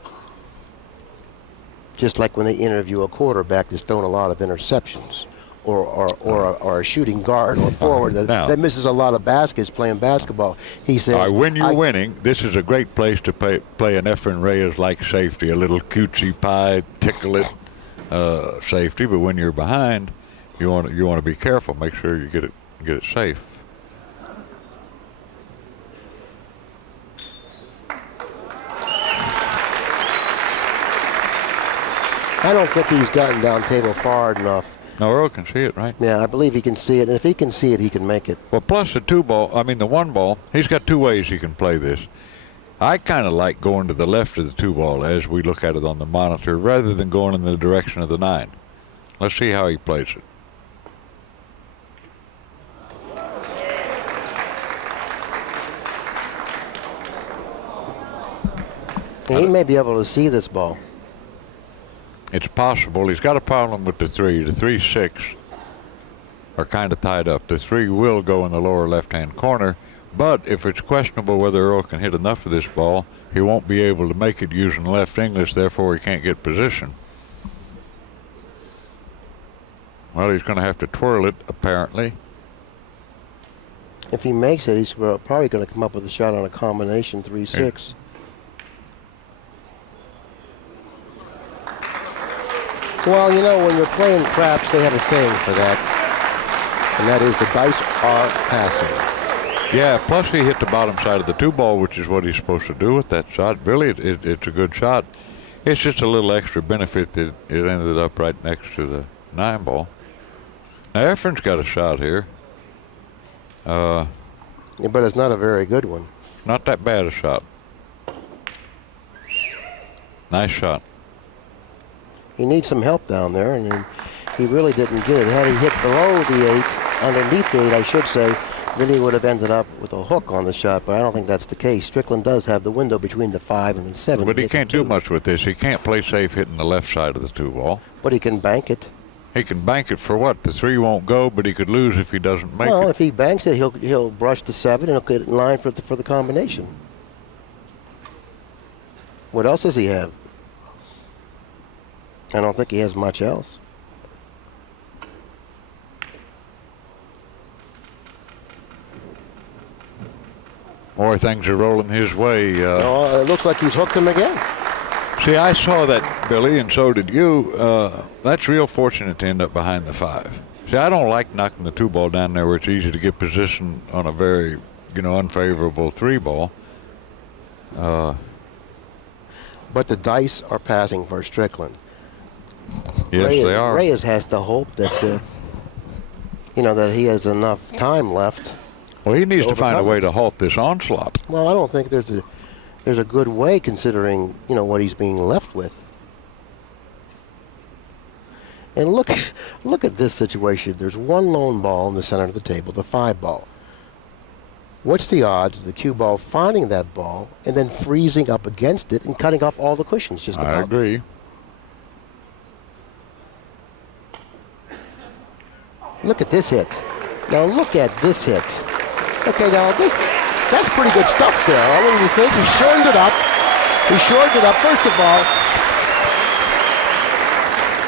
Just like when they interview a quarterback that's thrown a lot of interceptions, or a shooting guard or forward that misses a lot of baskets playing basketball. He says, when you're winning, this is a great place to play an Efren REYES-like safety, a little cutesy pie, tickle it safety. But when you're behind, you want to be careful. Make sure you get it safe. I don't think he's gotten down table far enough. No, Earl can see it, right? Yeah, I believe he can see it, and if he can see it, he can make it. Well, plus the one ball, he's got 2 ways he can play this. I kind of like going to the left of the 2 ball as we look at it on the monitor rather than going in the direction of the 9. Let's see how he plays it. He may be able to see this ball. It's possible. He's got a problem with the 3. The 3, 6 are kind of tied up. The 3 will go in the lower left-hand corner, but if it's questionable whether Earl can hit enough of this ball, he won't be able to make it using left English, therefore he can't get position. Well, he's going to have to twirl it, apparently. If he makes it, he's probably going to come up with a shot on a combination 3-6. Well, you know, when you're playing craps, they have a saying for that, and that is the dice are passing. Yeah, plus he hit the bottom side of the 2 ball, which is what he's supposed to do with that shot. Really, it's a good shot. It's just a little extra benefit that it ended up right next to the 9 ball. Now, Efren's got a shot here. Yeah, but it's not a very good one. Not that bad a shot. Nice shot. He needs some help down there, and he really didn't get it. Had he hit below the 8, underneath the 8, I should say, then he would have ended up with a hook on the shot, but I don't think that's the case. Strickland does have the window between the 5 and the 7. But he can't do much with this. He can't play safe hitting the left side of the 2 ball. But he can bank it. He can bank it for what? The 3 won't go, but he could lose if he doesn't make it. Well, if he banks it, he'll brush the 7 and he'll get in line for the combination. What else does he have? I don't think he has much else. More things are rolling his way. No, it looks like he's hooked him again. See, I saw that, Billy, and so did you. That's real fortunate to end up behind the 5. See, I don't like knocking the 2 ball down there where it's easy to get position on a very, unfavorable 3 ball. But the dice are passing for Strickland. Yes, they are. Reyes has to hope that, that he has enough time left. Well, he needs to find a way to halt this onslaught. Well, I don't think there's a good way considering, what he's being left with. And look at this situation. There's one lone ball in the center of the table, the 5 ball. What's the odds of the cue ball finding that ball and then freezing up against it and cutting off all the cushions just about? I agree. Look at this hit. Now look at this hit. Okay, now that's pretty good stuff there. What do you think? He shortened it up. First of all.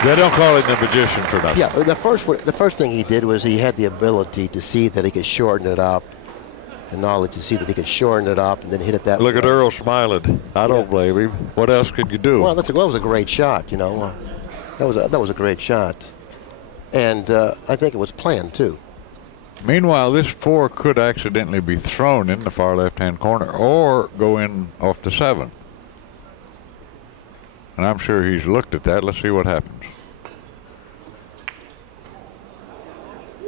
They don't call him the magician for nothing. Yeah, the first thing he did was he had the ability to see that he could shorten it up. And knowledge to see that he could shorten it up and then hit it that way. Look at Earl smiling. I don't blame him. What else could you do? Well, that was a great shot, That was a great shot. And I think it was planned, too. Meanwhile, this 4 could accidentally be thrown in the far left-hand corner or go in off the 7. And I'm sure he's looked at that. Let's see what happens.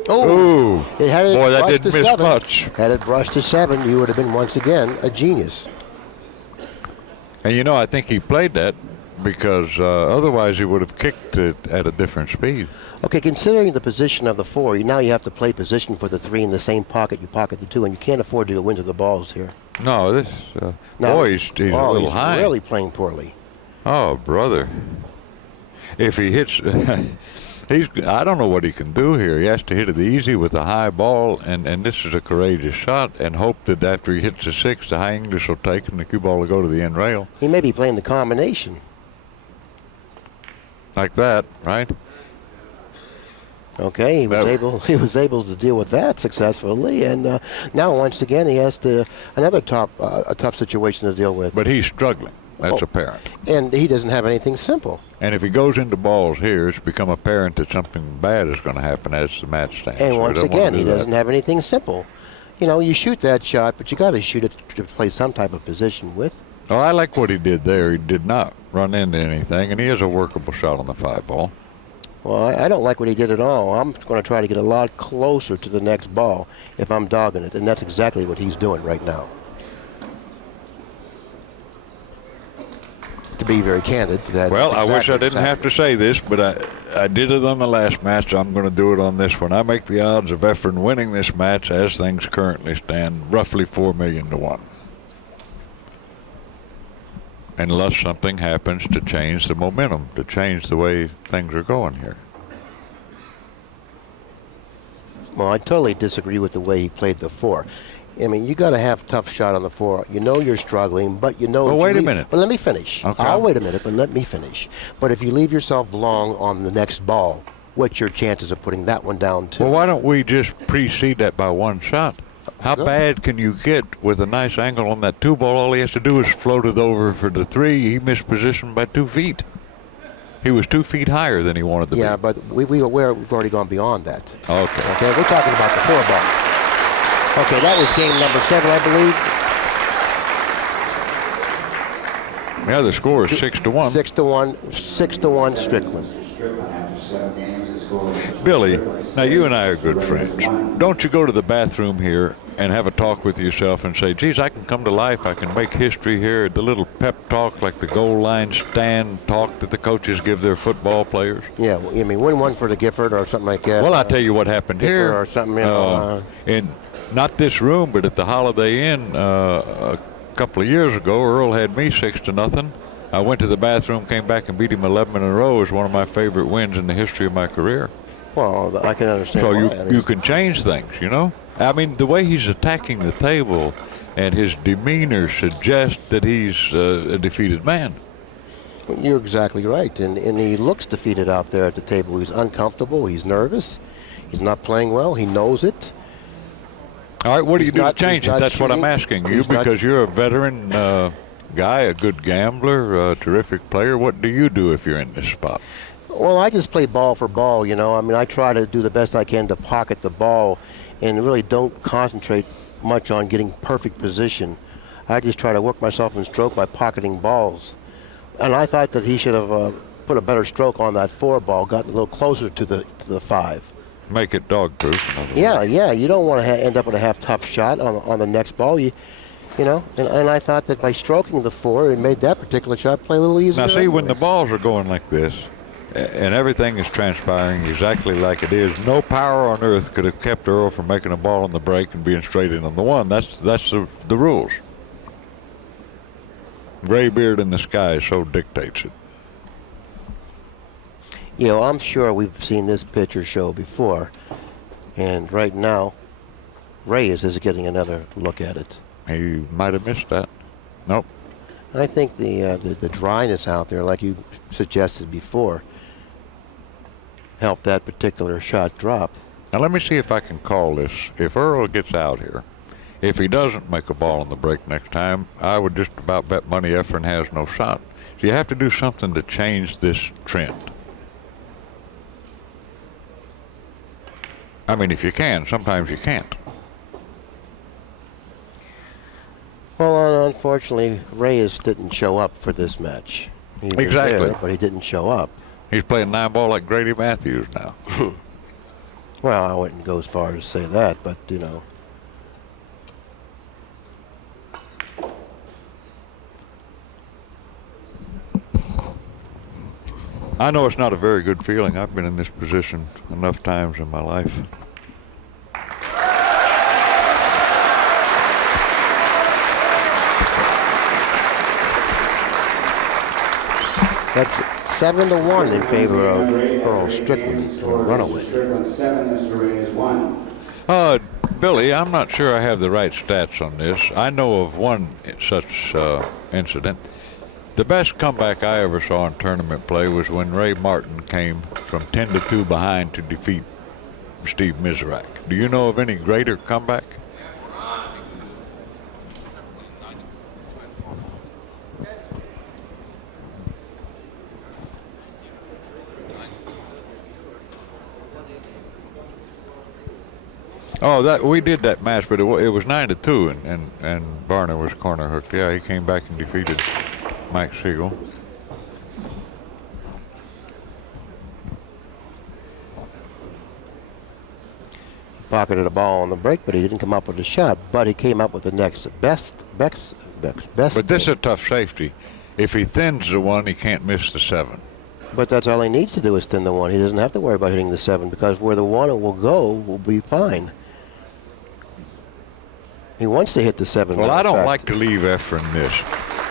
Ooh. It had it Boy, that brushed didn't to miss 7. much. Had it brushed to 7, you would have been once again a genius. And you know, I think he played that because otherwise he would have kicked it at a different speed. Okay, considering the position of the 4, now you have to play position for the 3 in the same pocket you pocket the 2, and you can't afford to go into the balls here. No, this Now, boy, he's a little high. Really playing poorly. Oh, brother. If he hits, I don't know what he can do here. He has to hit it easy with a high ball, and this is a courageous shot, and hope that after he hits the 6, the high English will take and the cue ball will go to the end rail. He may be playing the combination. Like that, right? Okay, he was able to deal with that successfully, and now once again he has another a tough situation to deal with. But he's struggling. That's apparent. And he doesn't have anything simple. And if he goes into balls here, it's become apparent that something bad is going to happen as the match stands. And so once again, he doesn't have anything simple. You know, you shoot that shot, but you got to shoot it to play some type of position with. Oh, I like what he did there. He did not run into anything, and he has a workable shot on the 5 ball. Well, I don't like what he did at all. I'm going to try to get a lot closer to the next ball if I'm dogging it, and that's exactly what he's doing right now. To be very candid. Well, I wish I didn't have to say this, but I did it on the last match, so I'm going to do it on this one. I make the odds of Efren winning this match as things currently stand roughly 4 million to 1. Unless something happens to change the momentum, to change the way things are going here. Well, I totally disagree with the way he played the 4. I mean, you got to have a tough shot on the 4. You know you're struggling, but you know. Well, wait a minute. Well, let me finish. Okay. I'll wait a minute, but let me finish. But if you leave yourself long on the next ball, what's your chances of putting that one down too? Well, why don't we just precede that by 1 shot? How bad can you get with a nice angle on that 2 ball? All he has to do is float it over for the 3. He missed position by 2 feet. He was 2 feet higher than he wanted to be. Yeah, but we've already gone beyond that. Okay. Okay, we're talking about the 4 ball. Okay, that was game number 7, I believe. Yeah, the score is 6-1. 6-1, 6-1, Strickland. Billy, now you and I are good friends. Don't you go to the bathroom here and have a talk with yourself and say, geez, I can come to life. I can make history here. The little pep talk, like the goal line stand talk that the coaches give their football players. Yeah, well, I mean, win one for the Gifford or something like that. Well, I'll tell you what happened here. Or something, you know, in not this room, but at the Holiday Inn a couple of years ago, Earl had me 6-0. I went to the bathroom, came back and beat him 11 in a row. It was one of my favorite wins in the history of my career. Well, I can understand. So you can change things, you know. I mean, the way he's attacking the table and his demeanor suggests that he's a defeated man. You're exactly right, and he looks defeated out there at the table. He's uncomfortable. He's nervous. He's not playing well. He knows it. All right, what do you do to change it? That's what I'm asking you, because you're a veteran guy, a good gambler, a terrific player. What do you do if you're in this spot? Well, I just play ball for ball, you know. I mean, I try to do the best I can to pocket the ball and really don't concentrate much on getting perfect position. I just try to work myself in stroke by pocketing balls. And I thought that he should have put a better stroke on that 4 ball, gotten a little closer to the 5. Make it dog-proof. Yeah. You don't want to end up with a tough shot on the next ball. You know, and I thought that by stroking the 4, it made that particular shot play a little easier. Now, see, when the balls are going like this, and everything is transpiring exactly like it is, no power on earth could have kept Earl from making a ball on the break and being straight in on the 1. That's the rules. Gray beard in the sky so dictates it. You know, I'm sure we've seen this picture show before, and right now, Reyes is getting another look at it. He might have missed that. Nope. I think the dryness out there, like you suggested before, helped that particular shot drop. Now let me see if I can call this. If Earl gets out here, if he doesn't make a ball on the break next time, I would just about bet money Efren has no shot. So you have to do something to change this trend. I mean, if you can, sometimes you can't. Well, unfortunately, Reyes didn't show up for this match. He was Exactly. there, but he didn't show up. He's playing 9 ball like Grady Mathews now. Well, I wouldn't go as far as say that, but you know. I know it's not a very good feeling. I've been in this position enough times in my life. That's 7-1 in favor of Earl Strickland, runaway. Strickland 7, Mr. Reyes 1. Billy, I'm not sure I have the right stats on this. I know of one such incident. The best comeback I ever saw in tournament play was when Ray Martin came from 10-2 behind to defeat Steve Miserak. Do you know of any greater comeback? Oh, that we did that match, but it was 9-2, and Varner was corner hooked. Yeah, he came back and defeated Mike Siegel. Pocketed a ball on the break, but he didn't come up with a shot. But he came up with the next best. But this is a tough safety. If he thins the 1, he can't miss the 7. But that's all he needs to do is thin the 1. He doesn't have to worry about hitting the 7 because where the 1 will go will be fine. He wants to hit the 7. Well, I don't like to leave Efren this.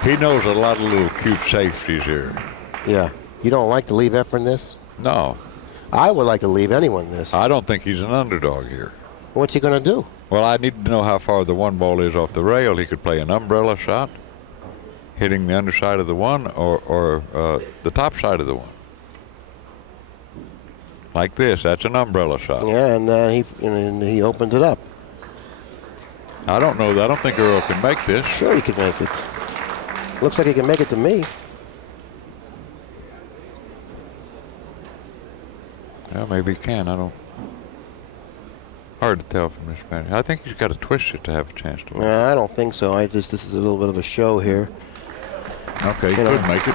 He knows a lot of little cute safeties here. Yeah. You don't like to leave Efren this? No. I would like to leave anyone this. I don't think he's an underdog here. What's he going to do? Well, I need to know how far the 1 ball is off the rail. He could play an umbrella shot, hitting the underside of the 1 or the top side of the 1. Like this. That's an umbrella shot. Yeah, and he opened it up. I don't know. I don't think Earl can make this. Sure he can make it. Looks like he can make it to me. Yeah, maybe he can. I don't. Hard to tell from this match. I think he's got to twist it to have a chance to win. I don't think so. This is a little bit of a show here. Okay, he could make it.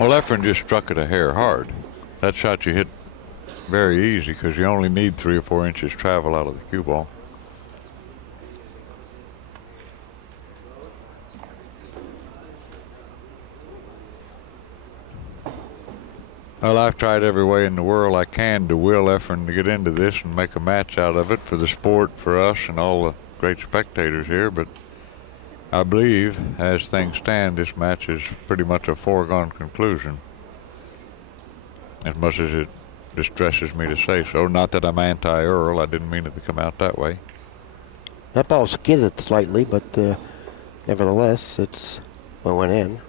Well, Efren just struck it a hair hard. That shot you hit very easy because you only need 3 or 4 inches travel out of the cue ball. Well, I've tried every way in the world I can to will Efren to get into this and make a match out of it for the sport, for us, and all the great spectators here, but I believe, as things stand, this match is pretty much a foregone conclusion. As much as it distresses me to say so. Not that I'm anti-Earl. I didn't mean it to come out that way. That ball skidded slightly, but nevertheless, it went in.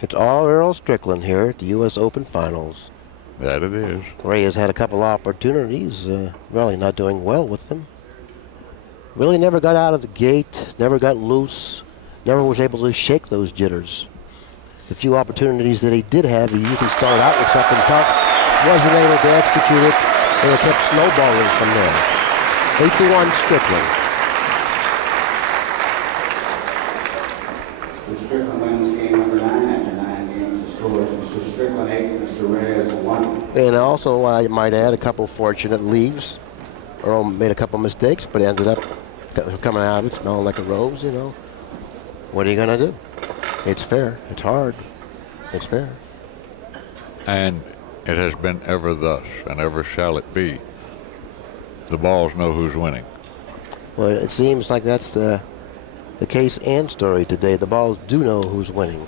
It's all Earl Strickland here at the U.S. Open Finals. That it is. Ray has had a couple opportunities, really not doing well with them. Really never got out of the gate, never got loose, never was able to shake those jitters. The few opportunities that he did have, he usually started out with something tough, wasn't able to execute it, and it kept snowballing from there. 8-1 Strickland. Mr. Strickland wins game number 9 after 9 games. The score is Mr. Strickland 8, Mr. Reyes 1. And also, I might add, a couple fortunate leaves. Earl made a couple mistakes, but ended up coming out of it smelling like a rose, you know. What are you going to do? It's fair. It's hard. It's fair. And it has been ever thus, and ever shall it be. The balls know who's winning. Well, it seems like that's the case and story today. The balls do know who's winning.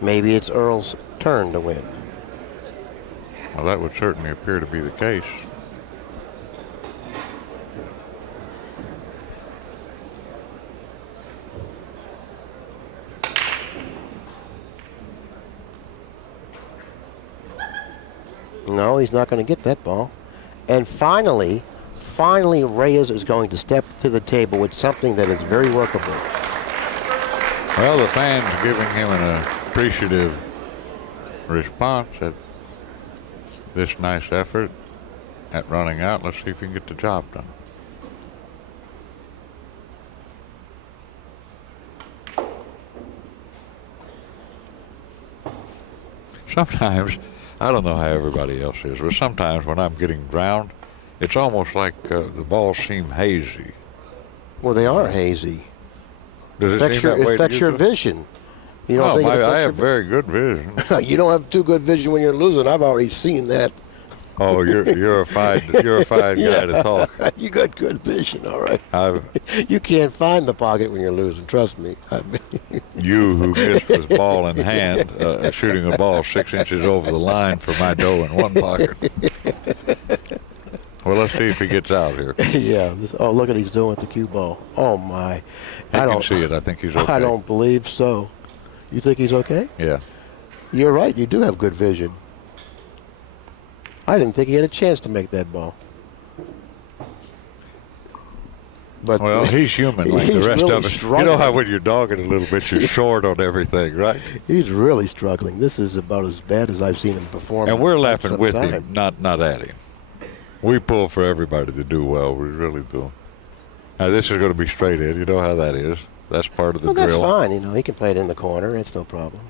Maybe it's Earl's turn to win. Well, that would certainly appear to be the case. No, he's not going to get that ball. And finally, Reyes is going to step to the table with something that is very workable. Well, the fans giving him an appreciative response at this nice effort at running out. Let's see if he can get the job done. sometimes, I don't know how everybody else is, but sometimes when I'm getting drowned, it's almost like the balls seem hazy. Well, they are hazy. Does it seem that way to Affects you your too? vision. You don't No, think it affects I your have very good vision. You don't have too good vision when you're losing. I've already seen that. Oh, you're a fine guy to talk. You got good vision, all right. I've, You can't find the pocket when you're losing. Trust me. you who missed with ball in hand, shooting a ball 6 inches over the line for my dough in one pocket. Well, let's see if he gets out here. Yeah. Oh, look what he's doing with the cue ball. Oh my. I can see it. I think he's okay. I don't believe so. You think he's okay? Yeah. You're right. You do have good vision. I didn't think he had a chance to make that ball. But Well, he's human like the he's rest really of us. You struggling. know how when you're dogging a little bit, you're short on everything, right? He's really struggling. This is about as bad as I've seen him perform. And we're in laughing some with time. him, not at him. We pull for everybody to do well. We really do. Now, this is going to be straight in. You know how that is. That's part of the Well, that's drill. fine. You know, he can play it in the corner. It's no problem.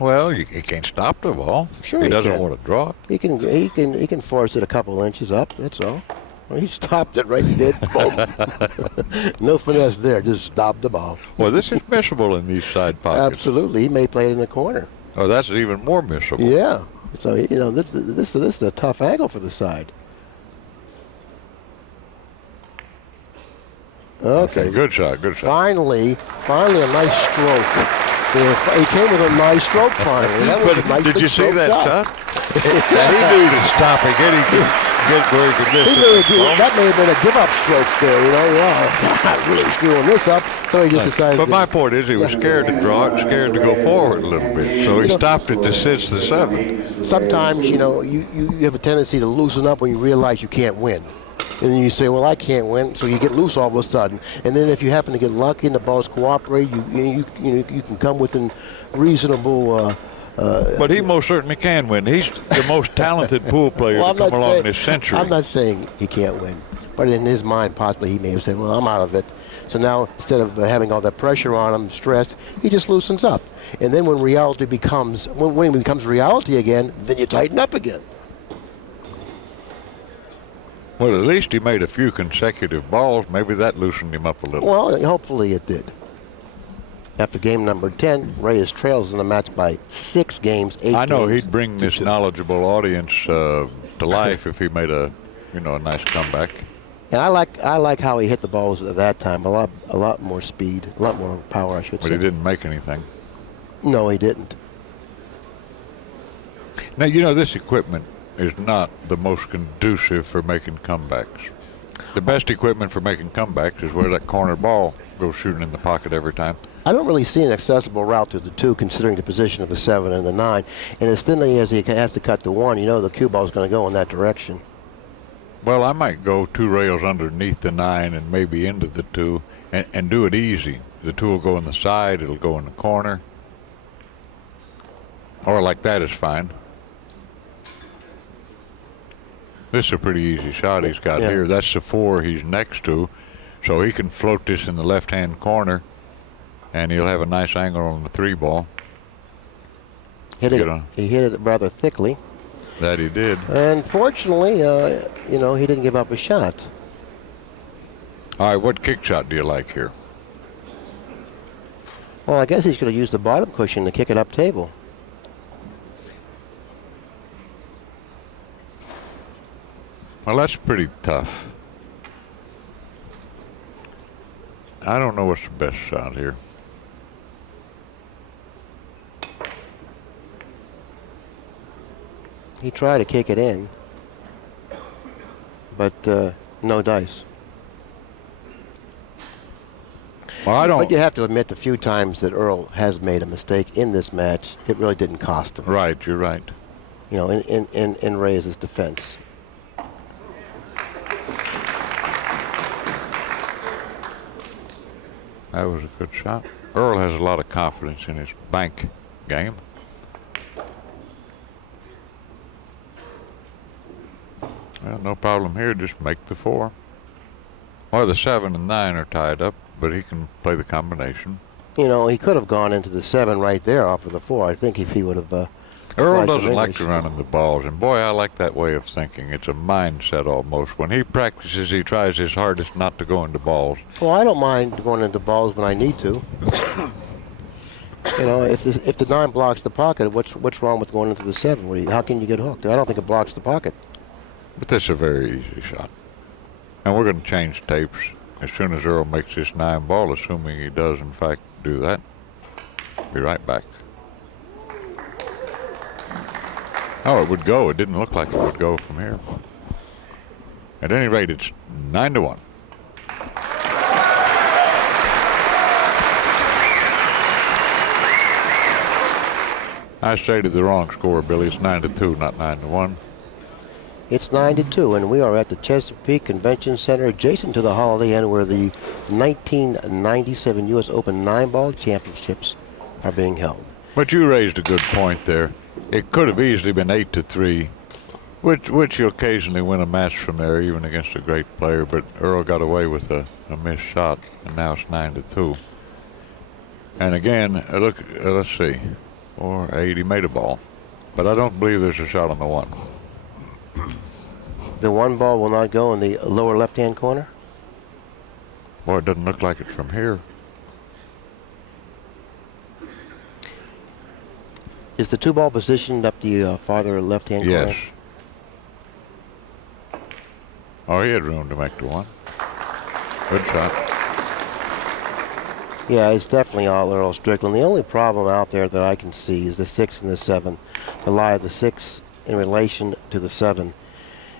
Well, he can't stop the ball. Sure he he doesn't can. want to draw it. He can force it a couple inches up. That's all. Well, he stopped it right there. Boom. No finesse there. Just stopped the ball. Well, this is missable in these side pockets. Absolutely. He may play it in the corner. Oh, that's even more missable. Yeah. So you know, this is a tough angle for the side. Okay. Good shot. Good shot. Finally a nice stroke. He came with a nice stroke finally. That was a nice Did big you see stroke that shot? shot? And he knew to stop it. Get where he could miss it. That may have been a give-up stroke there, you know. Yeah, not really screwing this up. So he just decided. But my point is, he was scared to draw it, scared to go forward a little bit. So he stopped it to cinch the 7. Sometimes, you know, you have a tendency to loosen up when you realize you can't win. And then you say, well, I can't win, so you get loose all of a sudden. And then if you happen to get lucky and the balls cooperate, you can come within reasonable. But he most certainly can win. He's the most talented pool player to come along this century. I'm not saying he can't win, but in his mind, possibly he may have said, well, I'm out of it. So now, instead of having all that pressure on him, stress, he just loosens up. And then when reality becomes, when winning becomes reality again, then you tighten up again. Well, at least he made a few consecutive balls. Maybe that loosened him up a little. Well, hopefully it did. After game number 10, Reyes trails in the match by 6 games, 8 I know games he'd bring to this 2. knowledgeable audience to life if he made a nice comeback. And I like how he hit the balls at that time. A lot more speed, a lot more power, I should But say. he didn't make anything. No, he didn't. Now, you know, this equipment is not the most conducive for making comebacks. The best equipment for making comebacks is where that corner ball goes shooting in the pocket every time. I don't really see an accessible route to the 2, considering the position of the 7 and the 9. And as thinly as he has to cut the 1, you know the cue ball is going to go in that direction. Well, I might go 2 rails underneath the 9 and maybe into the 2 and do it easy. The 2 will go in the side, it'll go in the corner. Or like that is fine. This is a pretty easy shot he's got here. That's the 4 he's next to. So he can float this in the left-hand corner, and he'll have a nice angle on the 3 ball. He hit it rather thickly. That he did. And fortunately, he didn't give up a shot. All right, what kick shot do you like here? Well, I guess he's going to use the bottom cushion to kick it up table. Well, that's pretty tough. I don't know what's the best shot here. He tried to kick it in, but no dice. Well, I don't. But you have to admit the few times that Earl has made a mistake in this match, it really didn't cost him. Right, you're right. You know, in Reyes' defense. That was a good shot. Earl has a lot of confidence in his bank game. Well, no problem here. Just make the 4. Or the 7 and 9 are tied up, but he can play the combination. You know, he could have gone into the 7 right there off of the 4. I think if he would have. Earl Right, some doesn't like English. to run in the balls, and boy, I like that way of thinking. It's a mindset almost. When he practices, he tries his hardest not to go into balls. Well, I don't mind going into balls when I need to. You know, if the 9 blocks the pocket, what's wrong with going into the 7? How can you get hooked? I don't think it blocks the pocket. But this is a very easy shot. And we're going to change tapes as soon as Earl makes this 9 ball, assuming he does, in fact, do that. Be right back. Oh, it would go. It didn't look like it would go from here. At any rate, it's 9-1. I stated the wrong score, Billy. It's 9-2, not 9-1. It's 9-2, and we are at the Chesapeake Convention Center, adjacent to the Holiday Inn, where the 1997 U.S. Open 9-ball championships are being held. But you raised a good point there. It could have easily been 8-3, which you occasionally win a match from there, even against a great player. But Earl got away with a missed shot, and now it's 9-2. And again, let's see, 4-8. He made a ball, but I don't believe there's a shot on the 1. The 1 ball will not go in the lower left-hand corner. Boy, it doesn't look like it from here. Is the 2 ball positioned up the farther left-hand corner? Yes. Oh, he had room to make the 1. Good shot. Yeah, it's definitely all Earl Strickland. The only problem out there that I can see is the 6 and the 7. The lie of the 6 in relation to the 7.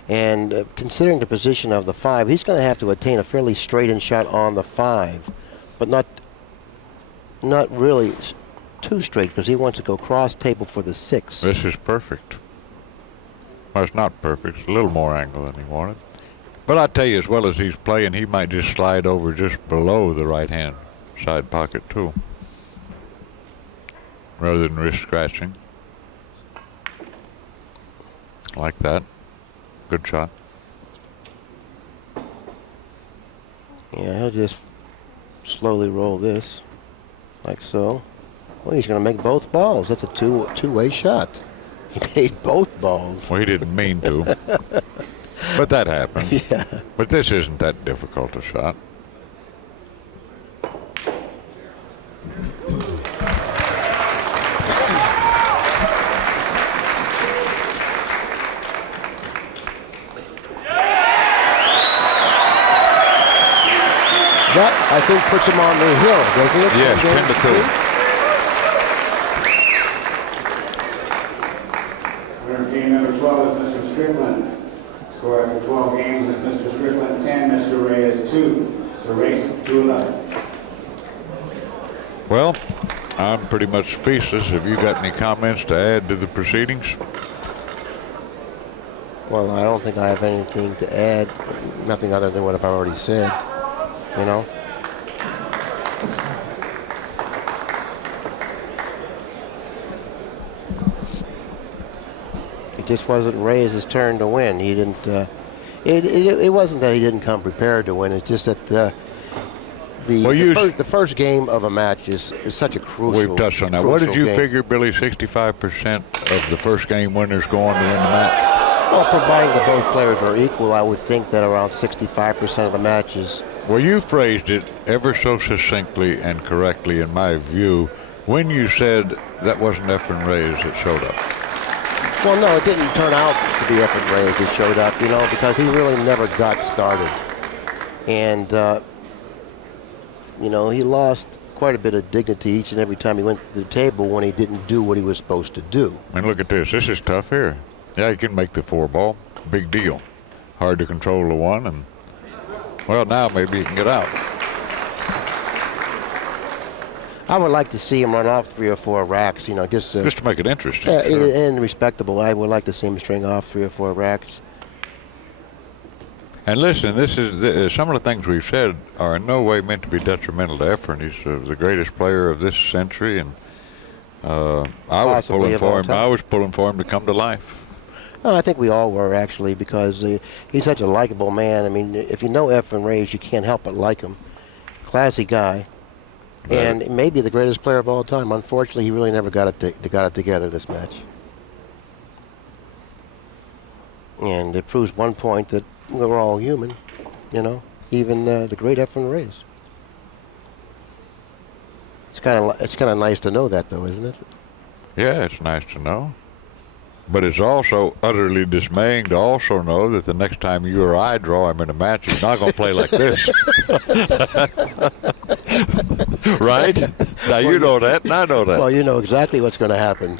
And considering the position of the 5, he's going to have to attain a fairly straight-in shot on the 5, but not really too straight, because he wants to go cross table for the 6. This is perfect. Well, it's not perfect. It's a little more angle than he wanted. But I tell you, as well as he's playing, he might just slide over just below the right-hand side pocket, too, rather than risk scratching. Like that. Good shot. Yeah, he'll just slowly roll this, like so. Well, he's going to make both balls. That's a two-way shot. He made both balls. Well, he didn't mean to. But that happened. Yeah. But this isn't that difficult a shot. That, I think, puts him on the hill, doesn't it? Yes, Game 2. Winner of game number 12 is Mr. Strickland. Score after 12 games is Mr. Strickland 10, Mr. Reyes 2. So race 2-11. Well, I'm pretty much speechless. Have you got any comments to add to the proceedings? Well, I don't think I have anything to add. Nothing other than what I've already said. You know? It just wasn't Reyes' turn to win. He didn't. It wasn't that he didn't come prepared to win. It's just that the first game of a match is such a crucial. We've touched on that. What did you game. figure, Billy? 65% of the first game winners go on to win the match? Well, providing that both players are equal, I would think that around 65% of the matches. Well, you phrased it ever so succinctly and correctly, in my view, when you said that wasn't Efren Reyes that showed up. Well, no, it didn't turn out to be Efren Reyes that showed up, you know, because he really never got started. And, you know, he lost quite a bit of dignity each and every time he went to the table when he didn't do what he was supposed to do. And look at this. This is tough here. Yeah, he can make the 4-ball. Big deal. Hard to control the 1, and, well, now maybe he can get out. I would like to see him run off 3 or 4 racks, you know, just to make it interesting. Sure. And respectable. I would like to see him string off 3 or 4 racks. And listen, this is some of the things we've said are in no way meant to be detrimental to Efren. He's the greatest player of this century, and I was pulling for him. I was pulling for him to come to life. Well, I think we all were, actually, because he's such a likable man. I mean, if you know Efren Reyes, you can't help but like him. Classy guy. Right. And maybe the greatest player of all time. Unfortunately, he really never got it together this match. And it proves one point that we're all human, you know, even the great Efren REYES. It's kind of nice to know that, though, isn't it? Yeah, it's nice to know. But it's also utterly dismaying to also know that the next time you or I draw him in a match, he's not going to play like this. Right? Now, you know that, and I know that. Well, you know exactly what's going to happen.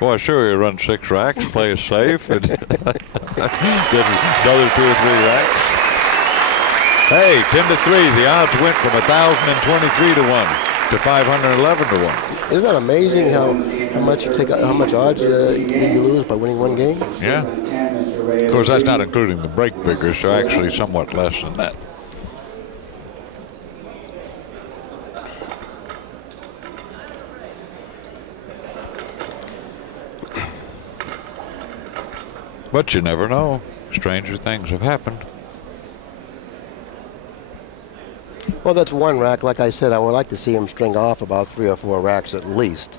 Well, sure, he'll run 6 racks, play it safe, and get another 2 or 3 racks. Hey, 10-3. The odds went from 1,023 to 1 to 511 to 1. Isn't that amazing how much odds you lose by winning one game? Yeah. Of course, that's not including the break figures, so actually somewhat less than that. But you never know. Stranger things have happened. Well, that's one rack. Like I said, I would like to see him string off about 3 or 4 racks at least.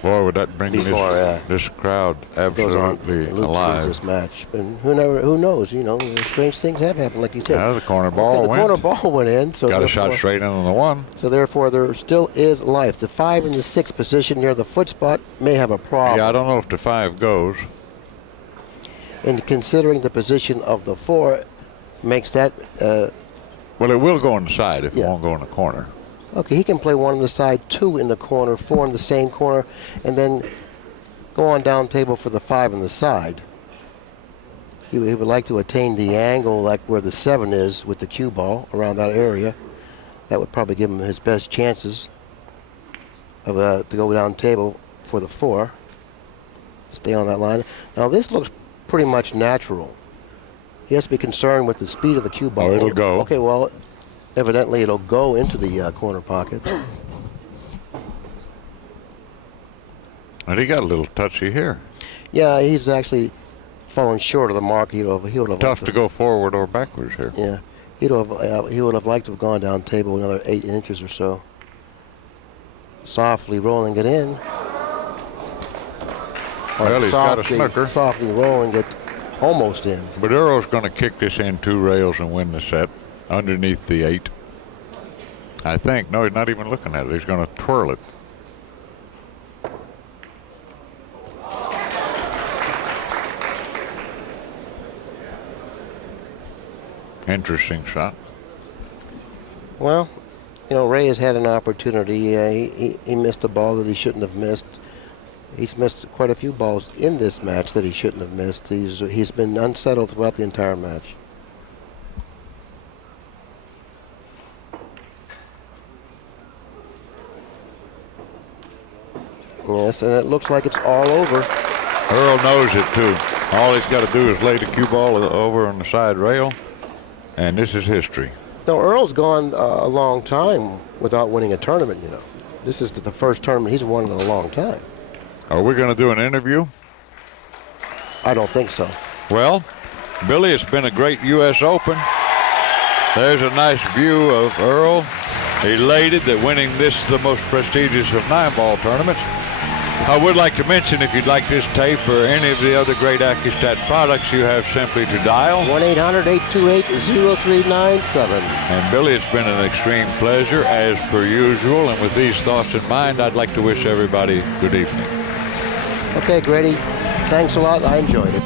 Boy, would that bring this crowd absolutely alive. This match, but who knows? You know, strange things have happened, like you said. Yeah, the corner ball went. The corner ball went in, so got a shot straight in on the 1. So therefore, there still is life. The 5 and the 6 position near the foot spot may have a problem. Yeah, I don't know if the 5 goes. And considering the position of the 4, makes that. Well, it will go on the side if it won't go in the corner. Okay, he can play 1 on the side, 2 in the corner, 4 in the same corner, and then go on down table for the 5 on the side. He would like to attain the angle like where the 7 is with the cue ball around that area. That would probably give him his best chances of to go down table for the 4. Stay on that line. Now this looks pretty much natural. He has to be concerned with the speed of the cue ball. Oh, it'll go. Okay, well, evidently it'll go into the corner pocket. And he got a little touchy here. Yeah, he's actually fallen short of the mark. He would have tough to go forward or backwards here. Yeah, he would have liked to have gone down table another 8 inches or so. Softly rolling it in. Well, he's got a snooker. Softly rolling it almost in. But Earl's going to kick this in 2 rails and win the set underneath the 8. I think. No, he's not even looking at it. He's going to twirl it. Interesting shot. Well, you know, Reyes had an opportunity. He missed a ball that he shouldn't have missed. He's missed quite a few balls in this match that he shouldn't have missed. He's been unsettled throughout the entire match. Yes, and it looks like it's all over. Earl knows it too. All he's got to do is lay the cue ball over on the side rail, and this is history. Now, Earl's gone a long time without winning a tournament, you know. This is the first tournament he's won in a long time. Are we going to do an interview? I don't think so. Well, Billy, it's been a great U.S. Open. There's a nice view of Earl, elated that winning this the most prestigious of 9-ball tournaments. I would like to mention, if you'd like this tape or any of the other great Accu-Stat products, you have simply to dial 1-800-828-0397. And Billy, it's been an extreme pleasure as per usual. And with these thoughts in mind, I'd like to wish everybody good evening. Okay, Grady, thanks a lot. I enjoyed it.